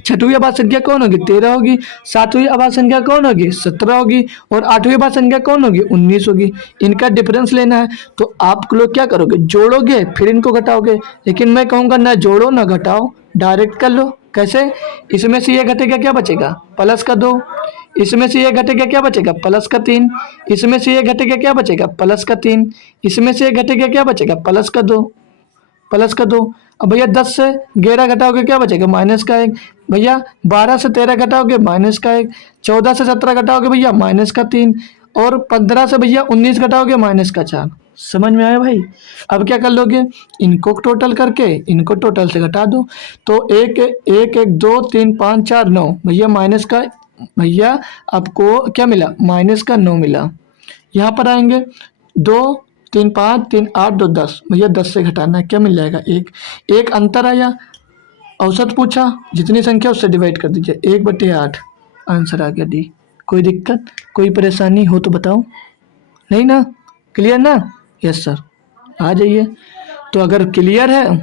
छठवीं अभाज्य संख्या कौन होगी? 13 होगी। सातवीं अभाज्य संख्या कौन होगी? 17 होगी। और आठवीं अभाज्य संख्या कौन होगी? 19 होगी। इनका डिफरेंस लेना है, तो आप लोग क्या करोगे? जोड़ोगे फिर इनको घटाओगे। लेकिन मैं कहूँगा ना जोड़ो ना घटाओ, डायरेक्ट कर लो। कैसे? इसमें से ये घटेगा, क्या बचेगा? प्लस का 2। इसमें से ये घटेगा, क्या बचेगा? प्लस का 3। इसमें से ये घटेगा, क्या बचेगा? प्लस का 3। इसमें से ये घटेगा, क्या बचेगा? प्लस का 2। अब भैया 10 से 11 घटाओगे क्या बचेगा? माइनस का 1। भैया 12 से 13 घटाओगे माइनस का 1। 14 से 17 घटाओगे भैया माइनस का 3। और 15 से भैया 19 घटाओगे माइनस का 4। समझ में आया भाई? अब क्या कर लोगे? इनको टोटल करके इनको टोटल से घटा दो। तो 1 1 1 2 3 5 4 9 भैया माइनस का, भैया आपको क्या मिला? माइनस का 9 मिला। यहाँ पर आएंगे 2 3 5 3 8 2 10, भैया 10 से घटाना है, क्या मिल जाएगा? 1 अंतर आया। औसत पूछा, जितनी संख्या उससे डिवाइड कर दीजिए, 1/8 आंसर आ गया डी। कोई दिक्कत, कोई परेशानी हो तो बताओ। नहीं ना? क्लियर ना? यस सर, आ जाइए। तो अगर क्लियर है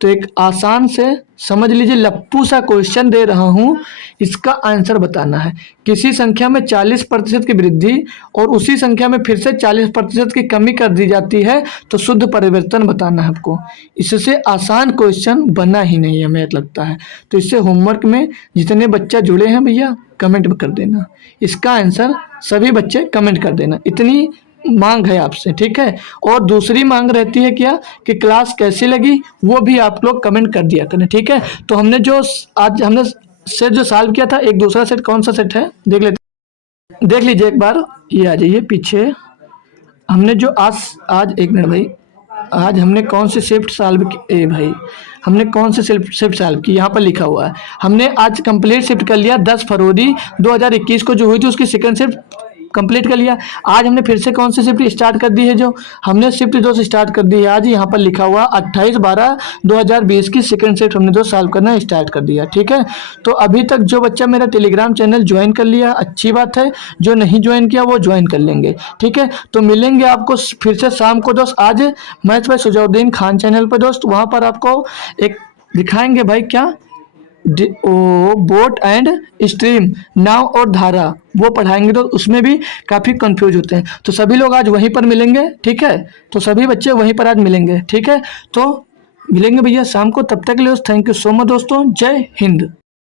तो एक आसान से समझ लीजिए, लप्पू सा क्वेश्चन दे रहा हूं, इसका आंसर बताना है। किसी संख्या में 40% की वृद्धि और उसी संख्या में फिर से 40% की कमी कर दी जाती है, तो शुद्ध परिवर्तन बताना है आपको। इससे आसान क्वेश्चन बना ही नहीं है, हमें लगता है। तो इससे होमवर्क में जितने बच्चे जुड़े हैं भैया कमेंट में कर देना, इसका आंसर सभी बच्चे कमेंट कर देना। इतनी मांग है आपसे, ठीक है। और दूसरी मांग रहती है क्या, कि क्लास कैसी लगी वो भी आप लोग कमेंट कर दिया करें, ठीक है। तो हमने जो आज हमने सेट जो सॉल्व किया था, एक दूसरा सेट कौन सा सेट है देख लीजिए एक बार। ये आ जाइए पीछे। हमने जो आज एक मिनट भाई, आज हमने कौन सी शिफ्ट सॉल्व की? ए भाई, हमने कौन सी शिफ्ट सॉल्व की? यहाँ पर लिखा हुआ है, हमने आज कंप्लीट शिफ्ट कर लिया 10 फरवरी 2021 को जो हुई थी उसकी सेकंड शिफ्ट कंप्लीट कर लिया। आज हमने फिर से कौन सी शिफ्ट स्टार्ट कर दी है? जो हमने शिफ्ट 2 से स्टार्ट कर दी है आज। यहाँ पर लिखा हुआ 28/12/2020 की सेकंड शिफ्ट हमने जो सॉल्व करना स्टार्ट कर दिया, ठीक है। तो अभी तक जो बच्चा मेरा टेलीग्राम चैनल ज्वाइन कर लिया, अच्छी बात है। जो नहीं ज्वाइन किया वो ज्वाइन कर लेंगे, ठीक है। तो मिलेंगे आपको फिर से शाम को दोस्त, आज maths by Sujauddin Khan channel पर दोस्त। वहाँ पर आपको एक दिखाएंगे भाई, क्या बोट एंड स्ट्रीम, नाव और धारा, वो पढ़ाएंगे। तो उसमें भी काफ़ी कंफ्यूज होते हैं। तो सभी लोग आज वहीं पर मिलेंगे, ठीक है। तो सभी बच्चे वहीं पर आज मिलेंगे, ठीक है। तो मिलेंगे भैया शाम को। तब तक के लिए थैंक यू सो मच दोस्तों। जय हिंद।